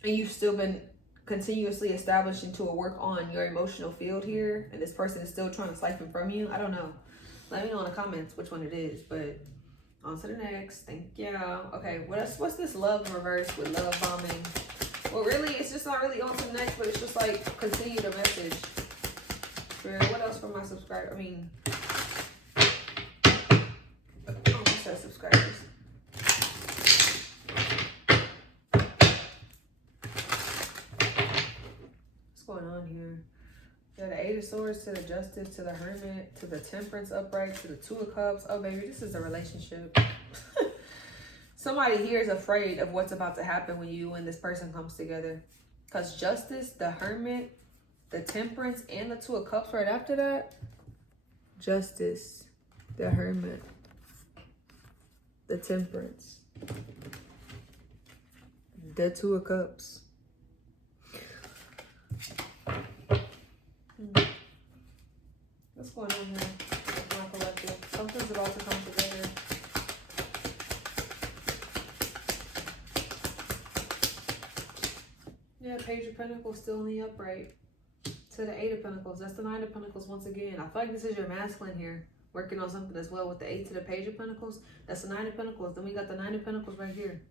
And you've still been continuously establishing to a work on your emotional field here, and this person is still trying to siphon from you. I don't know. Let me know in the comments which one it is. But on to the next. Thank you. Okay, what's this love in reverse with love bombing? Well, really, it's just not really on to the next, but it's just like continue the message. What else for my subscribers? I mean, almost said subscribers. What's going on here? Yeah, the Eight of Swords to the Justice, to the Hermit, to the Temperance upright, to the Two of Cups. Oh, baby, this is a relationship. Somebody here is afraid of what's about to happen when you and this person comes together. Because Justice, the Hermit, the Temperance, and the Two of Cups right after that. Justice, the Hermit, the Temperance, the Two of Cups. What's going on here? My collective. Something's about to come together. Yeah, Page of Pentacles still in the upright. To the Eight of Pentacles. That's the Nine of Pentacles once again. I feel like this is your masculine here. Working on something as well with the Eight to the Page of Pentacles. That's the Nine of Pentacles. Then we got the Nine of Pentacles right here.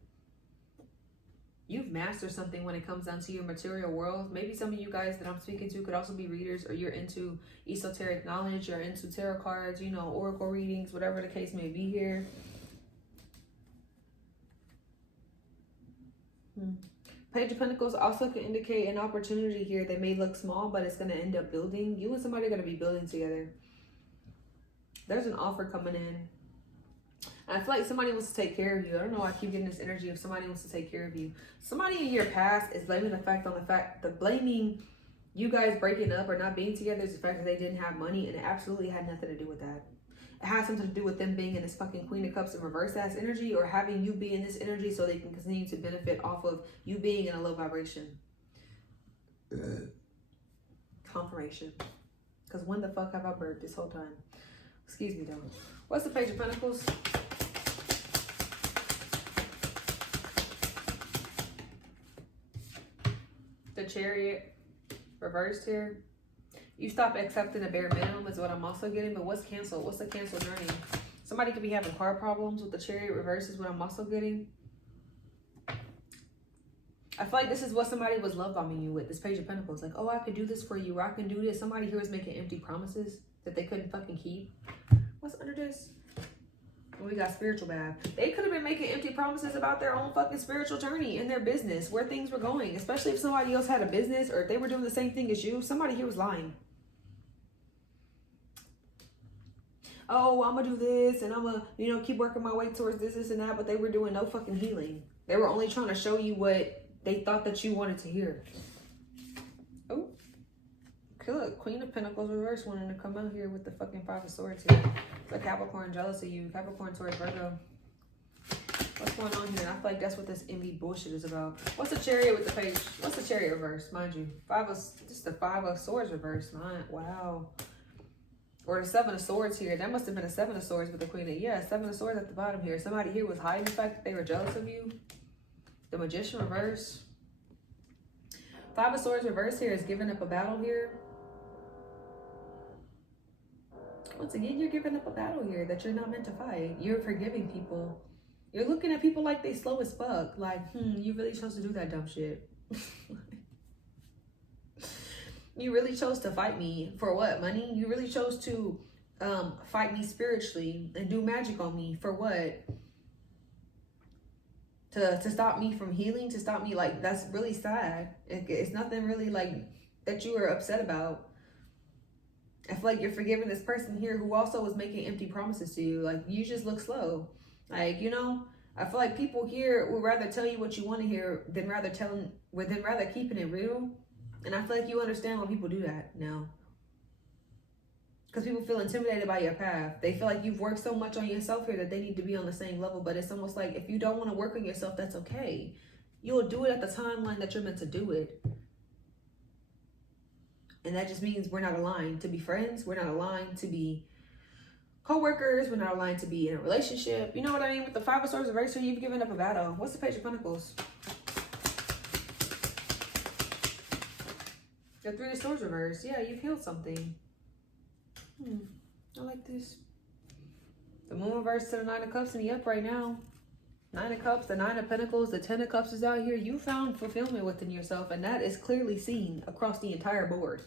You've mastered something when it comes down to your material world. Maybe some of you guys that I'm speaking to could also be readers, or you're into esoteric knowledge, or into tarot cards, you know, oracle readings, whatever the case may be here. Page of Pentacles also can indicate an opportunity here that may look small, but it's going to end up building. You and somebody are going to be building together. There's an offer coming in. I feel like somebody wants to take care of you. I don't know why I keep getting this energy of somebody wants to take care of you. Somebody in your past is blaming blaming you guys breaking up or not being together is the fact that they didn't have money, and it absolutely had nothing to do with that. It has something to do with them being in this fucking Queen of Cups in reverse ass energy, or having you be in this energy so they can continue to benefit off of you being in a low vibration. Confirmation. Because when the fuck have I burped this whole time? Excuse me though. What's the Page of Pentacles? The Chariot reversed here. You stop accepting the bare minimum is what I'm also getting. But what's canceled? What's the canceled journey? Somebody could be having car problems with the Chariot reverse is what I'm also getting. I feel like this is what somebody was love bombing you with. This Page of Pentacles. Like, oh, I could do this for you. Or I can do this. Somebody here was making empty promises that they couldn't fucking keep. What's under this? We got spiritual bath. They could have been making empty promises about their own fucking spiritual journey and their business, where things were going. Especially if somebody else had a business, or if they were doing the same thing as you. Somebody here was lying. Oh, I'm gonna do this and I'm gonna, you know, keep working my way towards this and that. But they were doing no fucking healing. They were only trying to show you what they thought that you wanted to hear. Oh, okay, look, Queen of Pentacles reverse wanting to come out here with the fucking Five of Swords here. It's a Capricorn jealous of you. Capricorn, Taurus, Virgo. What's going on here? I feel like that's what this envy bullshit is about. What's the Chariot with the Page? What's the Chariot reverse? Mind you, just the Five of Swords reverse. Wow. Or the Seven of Swords here. That must have been a Seven of Swords with the Queen of... Yeah, Seven of Swords at the bottom here. Somebody here was hiding the fact that they were jealous of you. The Magician reverse. Five of Swords reverse here is giving up a battle here. Once again, you're giving up a battle here that you're not meant to fight. You're forgiving people. You're looking at people like they slow as fuck. Like, you really chose to do that dumb shit. You really chose to fight me for what? Money? You really chose to fight me spiritually and do magic on me for what? To stop me from healing? To stop me? Like, that's really sad. It's nothing really like that you were upset about. I feel like you're forgiving this person here who also was making empty promises to you. Like, you just look slow. Like, you know, I feel like people here would rather tell you what you want to hear than rather keeping it real. And I feel like you understand why people do that now. Because people feel intimidated by your path. They feel like you've worked so much on yourself here that they need to be on the same level. But it's almost like if you don't want to work on yourself, that's okay. You'll do it at the timeline that you're meant to do it. And that just means we're not aligned to be friends. We're not aligned to be co-workers. We're not aligned to be in a relationship. You know what I mean? With the Five of Swords reverse, you've given up a battle. What's the Page of Pentacles? The Three of Swords reverse. Yeah, you've healed something. I like this. The moon reverse to the 9 of cups in the upright now. 9 of cups, the 9 of pentacles, the 10 of cups is out here. You found fulfillment within yourself, and that is clearly seen across the entire board.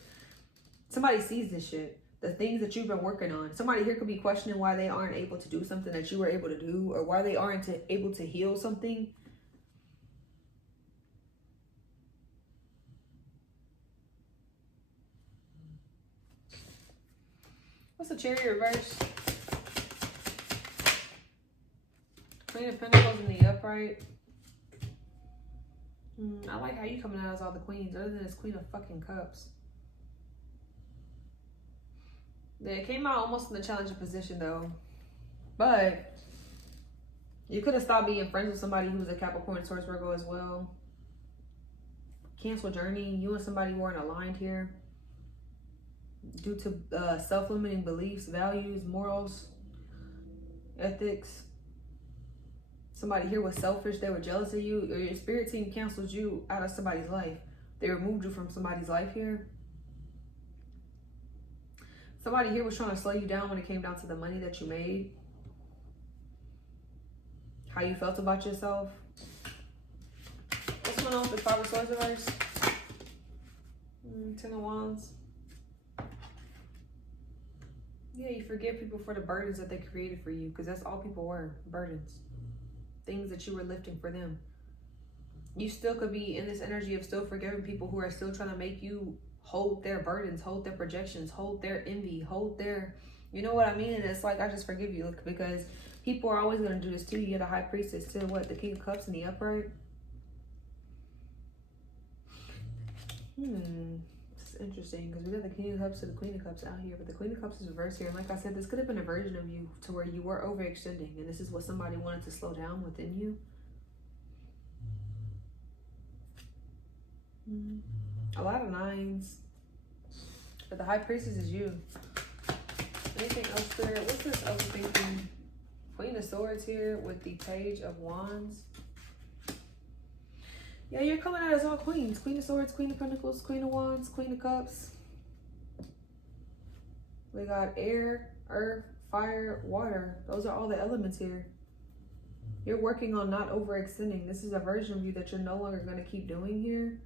Somebody sees this shit. The things that you've been working on. Somebody here could be questioning why they aren't able to do something that you were able to do, or why they aren't able to heal something. What's the Chariot reverse? Queen of Pentacles in the upright. I like how you coming out as all the queens, other than this Queen of fucking Cups. They came out almost in the challenging position though. But you could have stopped being friends with somebody who's a Capricorn, Taurus, Virgo as well. Cancel journey. You and somebody weren't aligned here. Due to self-limiting beliefs, values, morals, ethics. Somebody here was selfish. They were jealous of you. Or your spirit team canceled you out of somebody's life. They removed you from somebody's life here. Somebody here was trying to slow you down when it came down to the money that you made. How you felt about yourself. What's going on with the 5 of Swords reverse? 10 of Wands. Yeah, you forgive people for the burdens that they created for you, because that's all people were, burdens. Things that you were lifting for them. You still could be in this energy of still forgiving people who are still trying to make you hold their burdens, hold their projections, hold their envy, hold their, you know what I mean? And it's like, I just forgive you, because people are always going to do this too. You have the High Priestess to what? The King of Cups in the upright. It's interesting, because we got the King of Cups to the Queen of Cups out here, but the Queen of Cups is reversed here. And like I said, this could have been a version of you to where you were overextending, and this is what somebody wanted to slow down within you. A lot of 9s. But the High Priestess is you. Anything else there? What's this other thinking? Queen of Swords here with the Page of Wands. Yeah, you're coming out as all queens. Queen of Swords, Queen of Pentacles, Queen of Wands, Queen of Cups. We got air, earth, fire, water. Those are all the elements here. You're working on not overextending. This is a version of you that you're no longer going to keep doing here.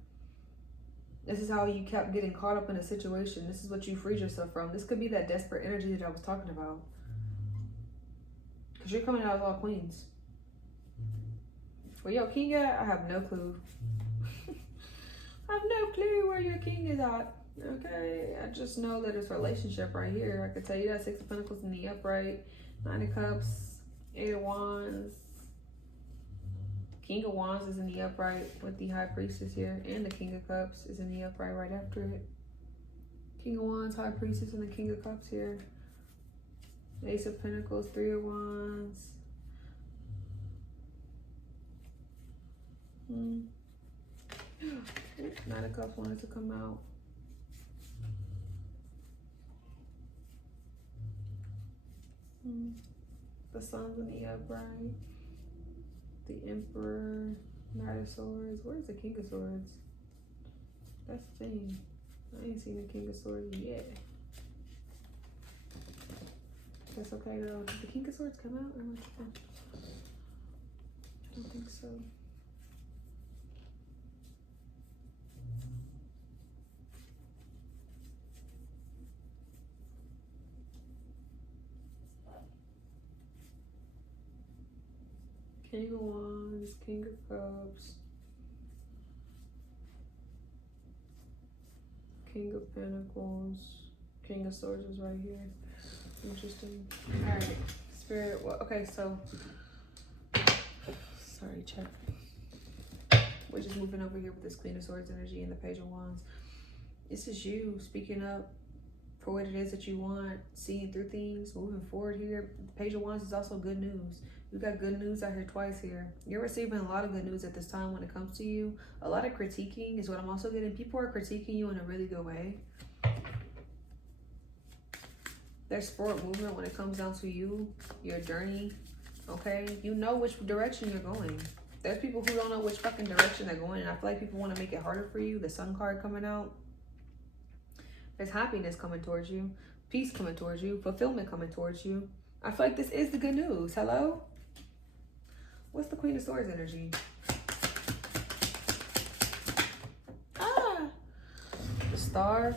This is how you kept getting caught up in a situation. This is what you freed yourself from. This could be that desperate energy that I was talking about. Because you're coming out as all queens. Where your king at? I have no clue. I have no clue where your king is at. Okay, I just know that it's a relationship right here. I could tell you that 6 of Pentacles in the upright, 9 of Cups, 8 of Wands. King of Wands is in the upright with the High Priestess here, and the King of Cups is in the upright right after it. King of Wands, High Priestess, and the King of Cups here. Ace of Pentacles, 3 of Wands. 9 of Cups wanted to come out. The Sun's in the upright. The Emperor, Knight of Swords. Where's the King of Swords? That's the thing. I ain't seen the King of Swords yet. That's okay though. Did the King of Swords come out? I don't think so. King of Wands, King of Cups, King of Pentacles, King of Swords is right here. Interesting. All right, Spirit. Well, okay, so sorry, check. We're just moving over here with this Queen of Swords energy and the Page of Wands. This is you speaking up for what it is that you want, seeing through things, moving forward here. The Page of Wands is also good news. You got good news out here twice here. You're receiving a lot of good news at this time when it comes to you. A lot of critiquing is what I'm also getting. People are critiquing you in a really good way. There's forward movement when it comes down to you, your journey, okay? You know which direction you're going. There's people who don't know which fucking direction they're going, and I feel like people want to make it harder for you. The Sun card coming out. There's happiness coming towards you, peace coming towards you, fulfillment coming towards you. I feel like this is the good news. Hello? What's the Queen of Swords energy? Ah! The Star.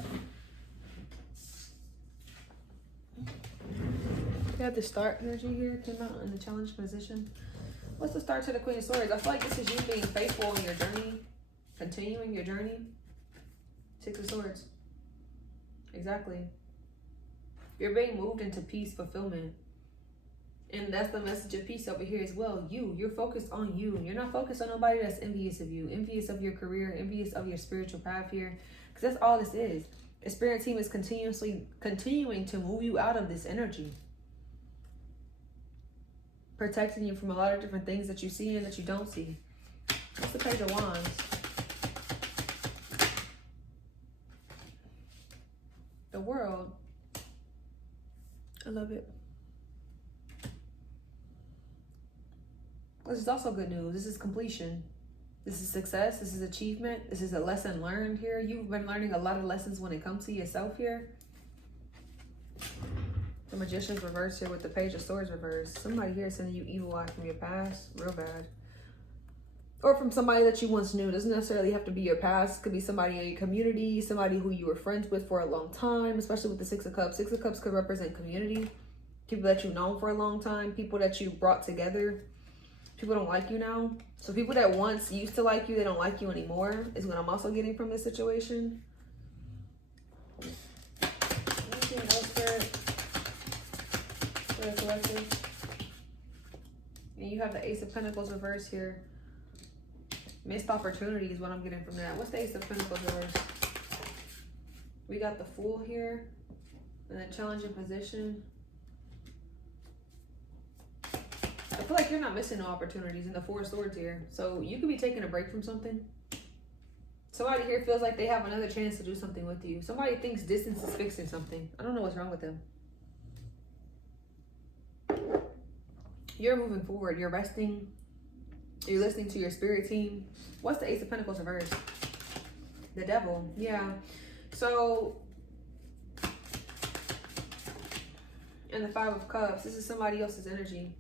We have the Star energy here. Came out in the challenge position. What's the Star to the Queen of Swords? I feel like this is you being faithful in your journey. Continuing your journey. Six of Swords. Exactly. You're being moved into peace, fulfillment. And that's the message of peace over here as well. You're focused on you. You're not focused on nobody that's envious of you, envious of your career, envious of your spiritual path here. Because that's all this is. The spirit team is continuing to move you out of this energy. Protecting you from a lot of different things that you see and that you don't see. What's the Page of Wands? The World. I love it. This is also good news. This is completion. This is success. This is achievement. This is a lesson learned here. You've been learning a lot of lessons when it comes to yourself here. The Magician's reverse here with the Page of Swords reverse. Somebody here is sending you evil eye from your past. Real bad. Or from somebody that you once knew. It doesn't necessarily have to be your past. It could be somebody in your community. Somebody who you were friends with for a long time. Especially with the Six of Cups. Six of Cups could represent community. People that you've known for a long time. People that you brought together. People don't like you now. So people that once used to like you, they don't like you anymore. Is what I'm also getting from this situation. Anything else for the collective? And you have the Ace of Pentacles reverse here. Missed opportunity is what I'm getting from that. What's the Ace of Pentacles reverse? We got the Fool here. And then challenging position. I feel like you're not missing no opportunities in the Four of Swords here. So you could be taking a break from something. Somebody here feels like they have another chance to do something with you. Somebody thinks distance is fixing something. I don't know what's wrong with them. You're moving forward. You're resting. You're listening to your spirit team. What's the Ace of Pentacles reverse? The Devil. Yeah. So, and the Five of Cups. This is somebody else's energy.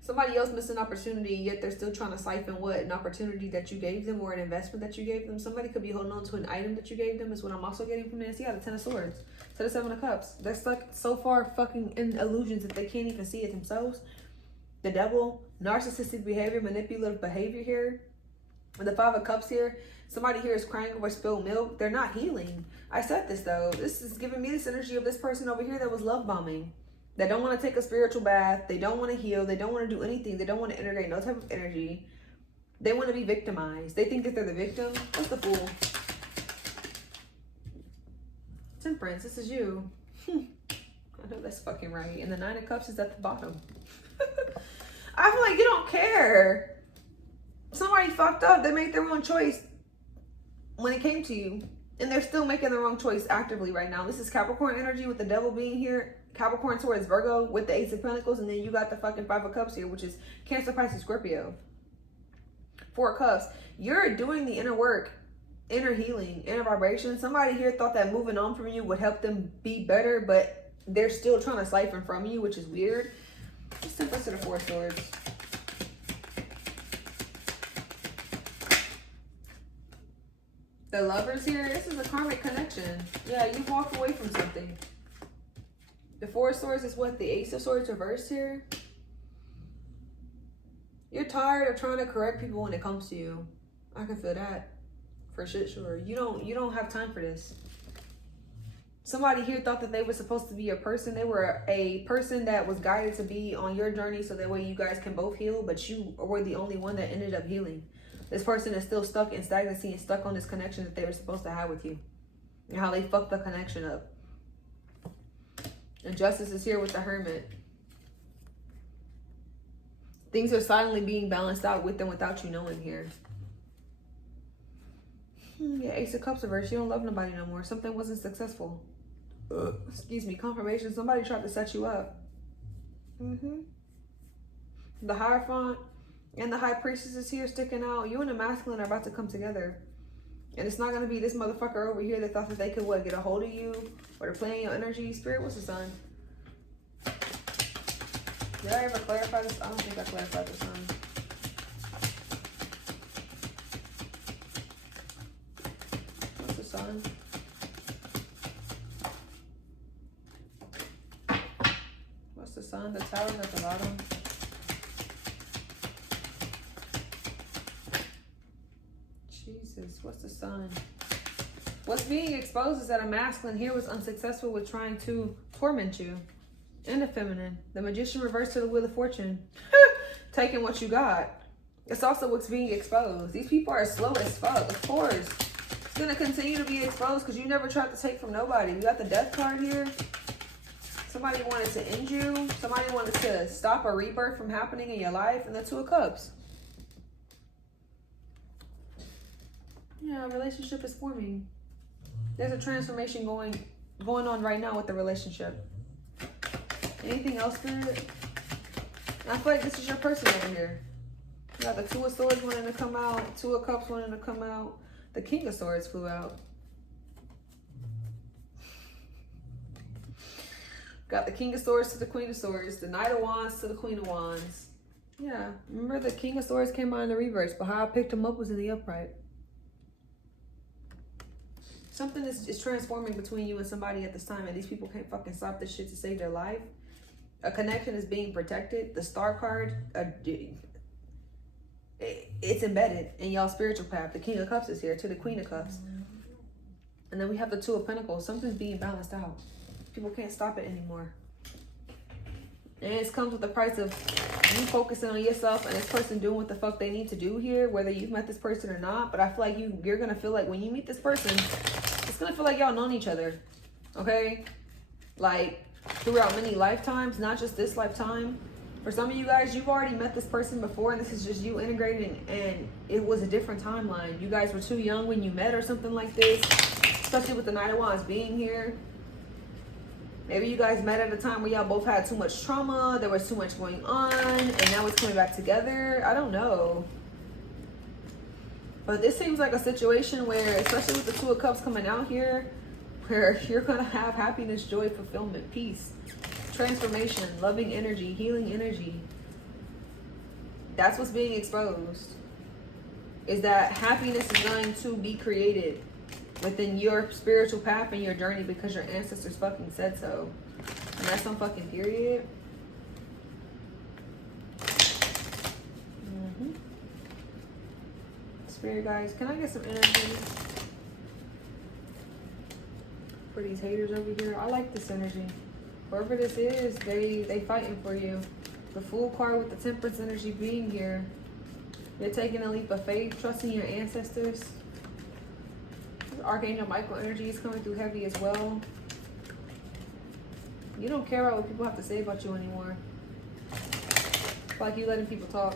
Somebody else missed an opportunity, yet they're still trying to siphon what? An opportunity that you gave them or an investment that you gave them. Somebody could be holding on to an item that you gave them is what I'm also getting from this. Yeah, the Ten of Swords. To the Seven of Cups. They're stuck so far fucking in illusions that they can't even see it themselves. The Devil. Narcissistic behavior, manipulative behavior here. And the Five of Cups here. Somebody here is crying over spilled milk. They're not healing. I said this though. This is giving me this energy of this person over here that was love bombing. They don't want to take a spiritual bath. They don't want to heal. They don't want to do anything. They don't want to integrate no type of energy. They want to be victimized. They think that they're the victim. What's the Fool? Temperance. This is you. I know that's fucking right. And the Nine of Cups is at the bottom. I feel like you don't care. Somebody fucked up. They made their own choice when it came to you. And they're still making the wrong choice actively right now. This is Capricorn energy with the Devil being here. Capricorn towards Virgo with the Ace of Pentacles. And then you got the fucking Five of Cups here, which is Cancer, Pisces, Scorpio. Four of Cups. You're doing the inner work, inner healing, inner vibration. Somebody here thought that moving on from you would help them be better, but they're still trying to siphon from you, which is weird. Just the rest of the Four of Swords. The Lovers here. This is a karmic connection. Yeah, you walked away from something. The Four of Swords is what? The Ace of Swords reversed here. You're tired of trying to correct people when it comes to you. I can feel that. For shit, sure. You don't have time for this. Somebody here thought that they were supposed to be a person. They were a person that was guided to be on your journey so that way you guys can both heal, but you were the only one that ended up healing. This person is still stuck in stagnancy and stuck on this connection that they were supposed to have with you. And how they fucked the connection up. And Justice is here with the Hermit. Things are silently being balanced out with and without you knowing here. Yeah, Ace of Cups reverse. You don't love nobody no more. Something wasn't successful. Excuse me, confirmation. Somebody tried to set you up. The Hierophant and the High Priestess is here sticking out. You and the Masculine are about to come together. And it's not going to be this motherfucker over here that thought that they could, what, get a hold of you? Or they're playing your energy. Spirit, what's the Sun? Did I ever clarify this? I don't think I clarified this one. What's the sun? What's the sun? The tower at the bottom. Jesus, what's the sun? What's being exposed is that a masculine here was unsuccessful with trying to torment you. And the feminine. The magician reversed to the wheel of fortune. Taking what you got. It's also what's being exposed. These people are slow as fuck, of course. It's going to continue to be exposed because you never tried to take from nobody. You got the death card here. Somebody wanted to end you. Somebody wanted to stop a rebirth from happening in your life. And the Two of Cups. Yeah, a relationship is forming. There's a transformation going on right now with the relationship. Anything else, Spirit? I feel like this is your person over here. You got the Two of Swords wanting to come out. Two of Cups wanting to come out. The King of Swords flew out. Got the King of Swords to the Queen of Swords. The Knight of Wands to the Queen of Wands. Yeah. Remember the King of Swords came out in the reverse, but how I picked him up was in the upright. Something is transforming between you and somebody at this time, and these people can't fucking stop this shit to save their life. A connection is being protected. The Star card, it's embedded in y'all's spiritual path. The King of Cups is here to the Queen of Cups. And then we have the Two of Pentacles. Something's being balanced out. People can't stop it anymore. And it comes with the price of you focusing on yourself and this person doing what the fuck they need to do here, whether you've met this person or not. But I feel like you're going to feel like when you meet this person, it's going to feel like y'all known each other. Okay? Like throughout many lifetimes, not just this lifetime. For some of you guys, you've already met this person before and this is just you integrating, and it was a different timeline. You guys were too young when you met or something like this, especially with the Knight of Wands being here. Maybe you guys met at a time where y'all both had too much trauma, there was too much going on, and now it's coming back together. I don't know. But this seems like a situation where, especially with the Two of Cups coming out here, where you're going to have happiness, joy, fulfillment, peace, transformation, loving energy, healing energy. That's what's being exposed. Is that happiness is going to be created within your spiritual path and your journey because your ancestors fucking said so. And that's on fucking period. Spirit guys, can I get some energy for these haters over here? I like this energy. Whoever this is, they fighting for you. The Fool card with the Temperance energy being here. You're taking a leap of faith, trusting your ancestors. Archangel Michael energy is coming through heavy as well. You don't care about what people have to say about you anymore. It's like you letting people talk.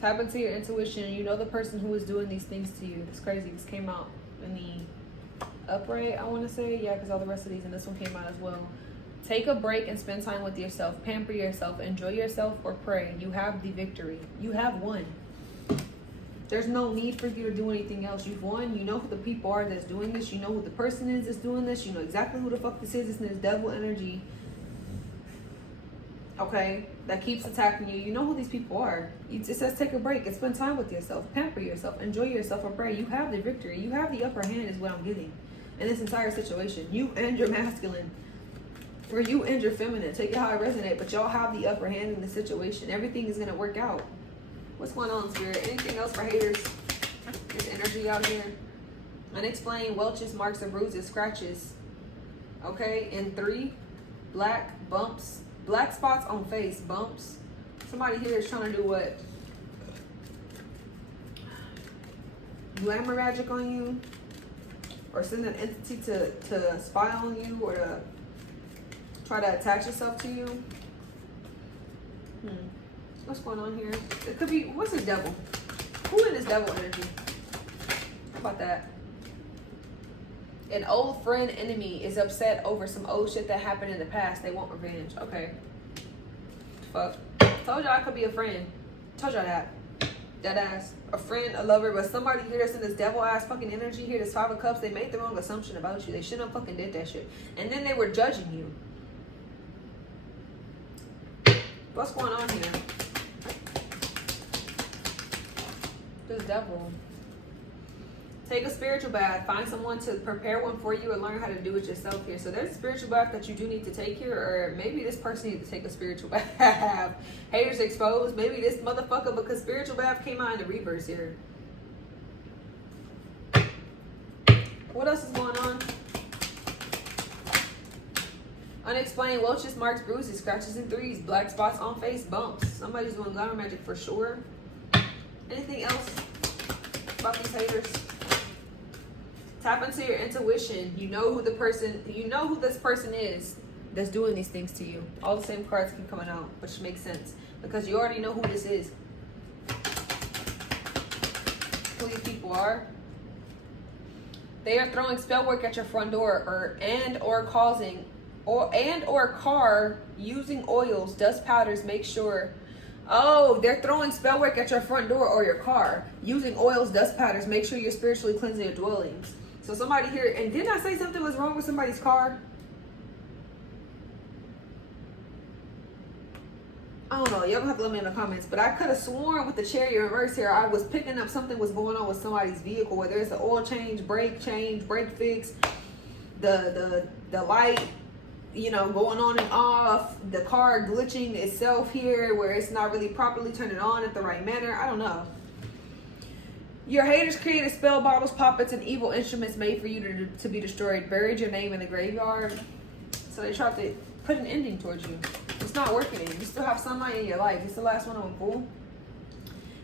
Tap into your intuition. You know the person who is doing these things to you. It's crazy. This came out in the upright, I want to say. Yeah, because all the rest of these and this one came out as well. Take a break and spend time with yourself. Pamper yourself. Enjoy yourself or pray. You have the victory. You have won. There's no need for you to do anything else. You've won. You know who the people are that's doing this. You know who the person is that's doing this. You know exactly who the fuck this is. It's this devil energy. Okay? That keeps attacking you. You know who these people are. It says take a break and spend time with yourself. Pamper yourself. Enjoy yourself or pray. You have the victory. You have the upper hand is what I'm getting in this entire situation. You and your masculine. Or you and your feminine. Take it how I resonate. But y'all have the upper hand in the situation. Everything is going to work out. What's going on, Spirit? Anything else for haters? There's energy out here. Unexplained welches, marks, and bruises, scratches. Okay? And 3, black bumps. Black spots on face, bumps. Somebody here is trying to do what? Glamour magic on you? Or send an entity to spy on you or to try to attach itself to you? What's going on here? It could be, what's this devil? Who in this devil energy? How about that? An old friend enemy is upset over some old shit that happened in the past. They want revenge. Okay. Fuck. Told y'all I could be a friend. Told y'all that. That ass. A friend, a lover, but somebody here that's in this devil ass fucking energy here, this 5 of Cups, they made the wrong assumption about you. They shouldn't have fucking did that shit. And then they were judging you. What's going on here? This devil. Take a spiritual bath. Find someone to prepare one for you or learn how to do it yourself here. So there's a spiritual bath that you do need to take here, or maybe this person needs to take a spiritual bath. Haters exposed. Maybe this motherfucker, because spiritual bath came out in the reverse here. What else is going on? Unexplained welches, marks, bruises, scratches and threes, black spots on face, bumps. Somebody's doing glamour magic for sure. Anything else about these haters? Tap into your intuition. You know who this person is that's doing these things to you. All the same cards keep coming out, which makes sense because you already know who this is. Who these people are. They are throwing spell work at your front door, or causing, or car using oils, dust powders. Make sure. Oh, they're throwing spell work at your front door or your car using oils, dust powders. Make sure you're spiritually cleansing your dwellings. So somebody here, and didn't I say something was wrong with somebody's car? I don't know. Y'all gonna have to let me in the comments. But I could have sworn with the Chariot reverse here, I was picking up something was going on with somebody's vehicle, whether it's an oil change, brake fix, the light, you know, going on and off, the car glitching itself here where it's not really properly turning on at the right manner. I don't know. Your haters created spell bottles, puppets, and evil instruments made for you to be destroyed. Buried your name in the graveyard. So they tried to put an ending towards you. It's not working. You still have sunlight in your life. It's the last one of them, fool.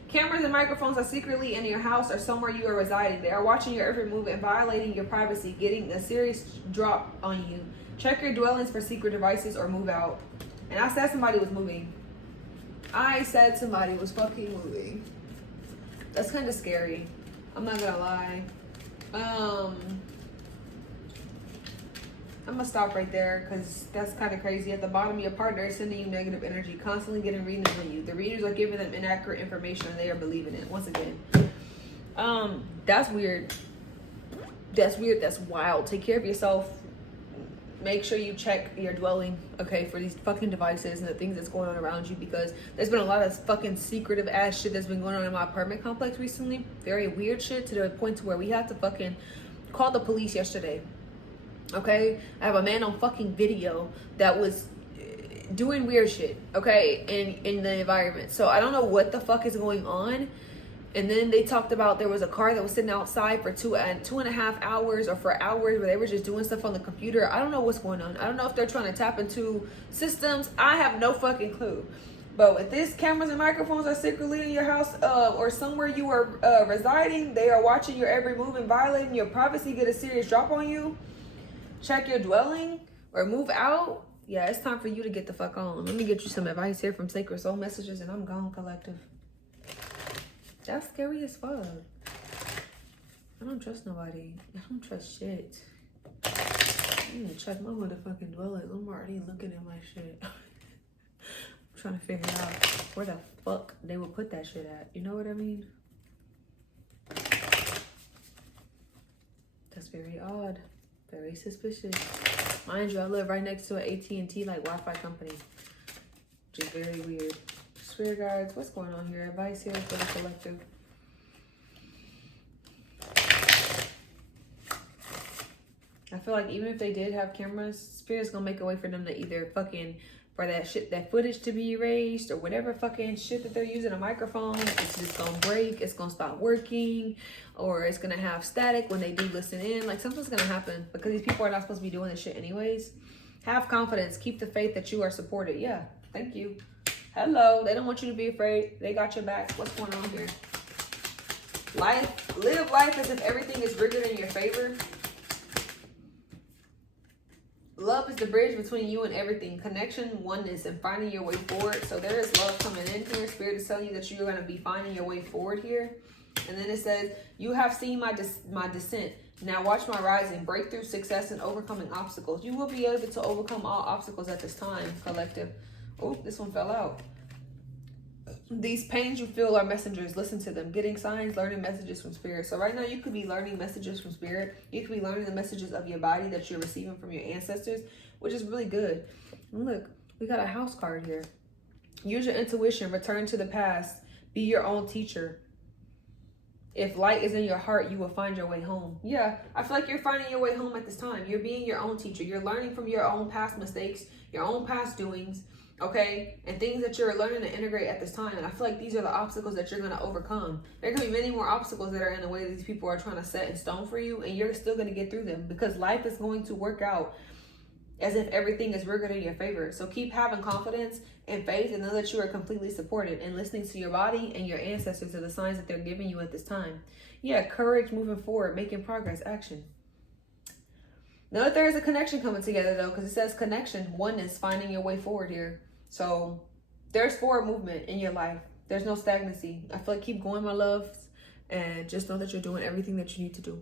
Cameras and microphones are secretly in your house or somewhere you are residing. They are watching your every move and violating your privacy, getting a serious drop on you. Check your dwellings for secret devices or move out. And I said somebody was moving. I said somebody was fucking moving. That's kind of scary. I'm not gonna lie. I'm gonna stop right there because that's kind of crazy. At the bottom, your partner is sending you negative energy, constantly getting readings on you. The readers are giving them inaccurate information and they are believing it. Once again, that's weird. That's weird. That's wild. Take care of yourself. Make sure you check your dwelling, okay, for these fucking devices and the things that's going on around you, because there's been a lot of fucking secretive ass shit that's been going on in my apartment complex recently. Very weird shit to the point to where we had to fucking call the police yesterday. Okay, I have a man on fucking video that was doing weird shit, okay, in the environment. So I don't know what the fuck is going on. And then they talked about there was a car that was sitting outside for 2.5 hours or for hours where they were just doing stuff on the computer. I don't know what's going on. I don't know if they're trying to tap into systems. I have no fucking clue. But with this, cameras and microphones are secretly in your house or somewhere you are residing. They are watching your every move and violating your privacy. Get a serious drop on you. Check your dwelling or move out. Yeah, it's time for you to get the fuck on. Let me get you some advice here from Sacred Soul Messages, and I'm gone, collective. That's scary as fuck. I don't trust nobody. I don't trust shit. I need to check my motherfucking dwelling. I'm already looking at my shit. I'm trying to figure out where the fuck they would put that shit at. You know what I mean? That's very odd. Very suspicious. Mind you, I live right next to an AT&T like Wi-Fi company, which is very weird. Spirit guides, what's going on here? Advice here for the collective. I feel like even if they did have cameras, Spirit's gonna make a way for them to either fucking, for that footage to be erased or whatever fucking shit that they're using, a microphone, it's just gonna break, it's gonna stop working, or it's gonna have static when they do listen in. Like something's gonna happen because these people are not supposed to be doing this shit anyways. Have confidence, keep the faith that you are supported. Yeah, thank you. Hello, they don't want you to be afraid. They got your back. What's going on here? Live life as if everything is rigged in your favor. Love is the bridge between you and everything. Connection, oneness, and finding your way forward. So there is love coming in here. Spirit is telling you that you're going to be finding your way forward here. And then it says, you have seen my descent. Now watch my rising, breakthrough, success, and overcoming obstacles. You will be able to overcome all obstacles at this time, collective. Oh, this one fell out. These pains you feel are messengers. Listen to them. Getting signs, learning messages from spirit. So right now you could be learning messages from spirit. You could be learning the messages of your body that you're receiving from your ancestors, which is really good. And look, we got a house card here. Use your intuition. Return to the past. Be your own teacher. If light is in your heart, you will find your way home. Yeah, I feel like you're finding your way home at this time. You're being your own teacher. You're learning from your own past mistakes, your own past doings, okay? And things that you're learning to integrate at this time. And I feel like these are the obstacles that you're going to overcome. There could be many more obstacles that are in the way that these people are trying to set in stone for you, and you're still going to get through them because life is going to work out as if everything is rigid in your favor. So keep having confidence and faith and know that you are completely supported, and listening to your body and your ancestors are the signs that they're giving you at this time. Yeah, courage, moving forward, making progress, action. Know that there is a connection coming together though, because it says connection, oneness, finding your way forward here. So there's forward movement in your life. There's no stagnancy. I feel like keep going, my loves, and just know that you're doing everything that you need to do.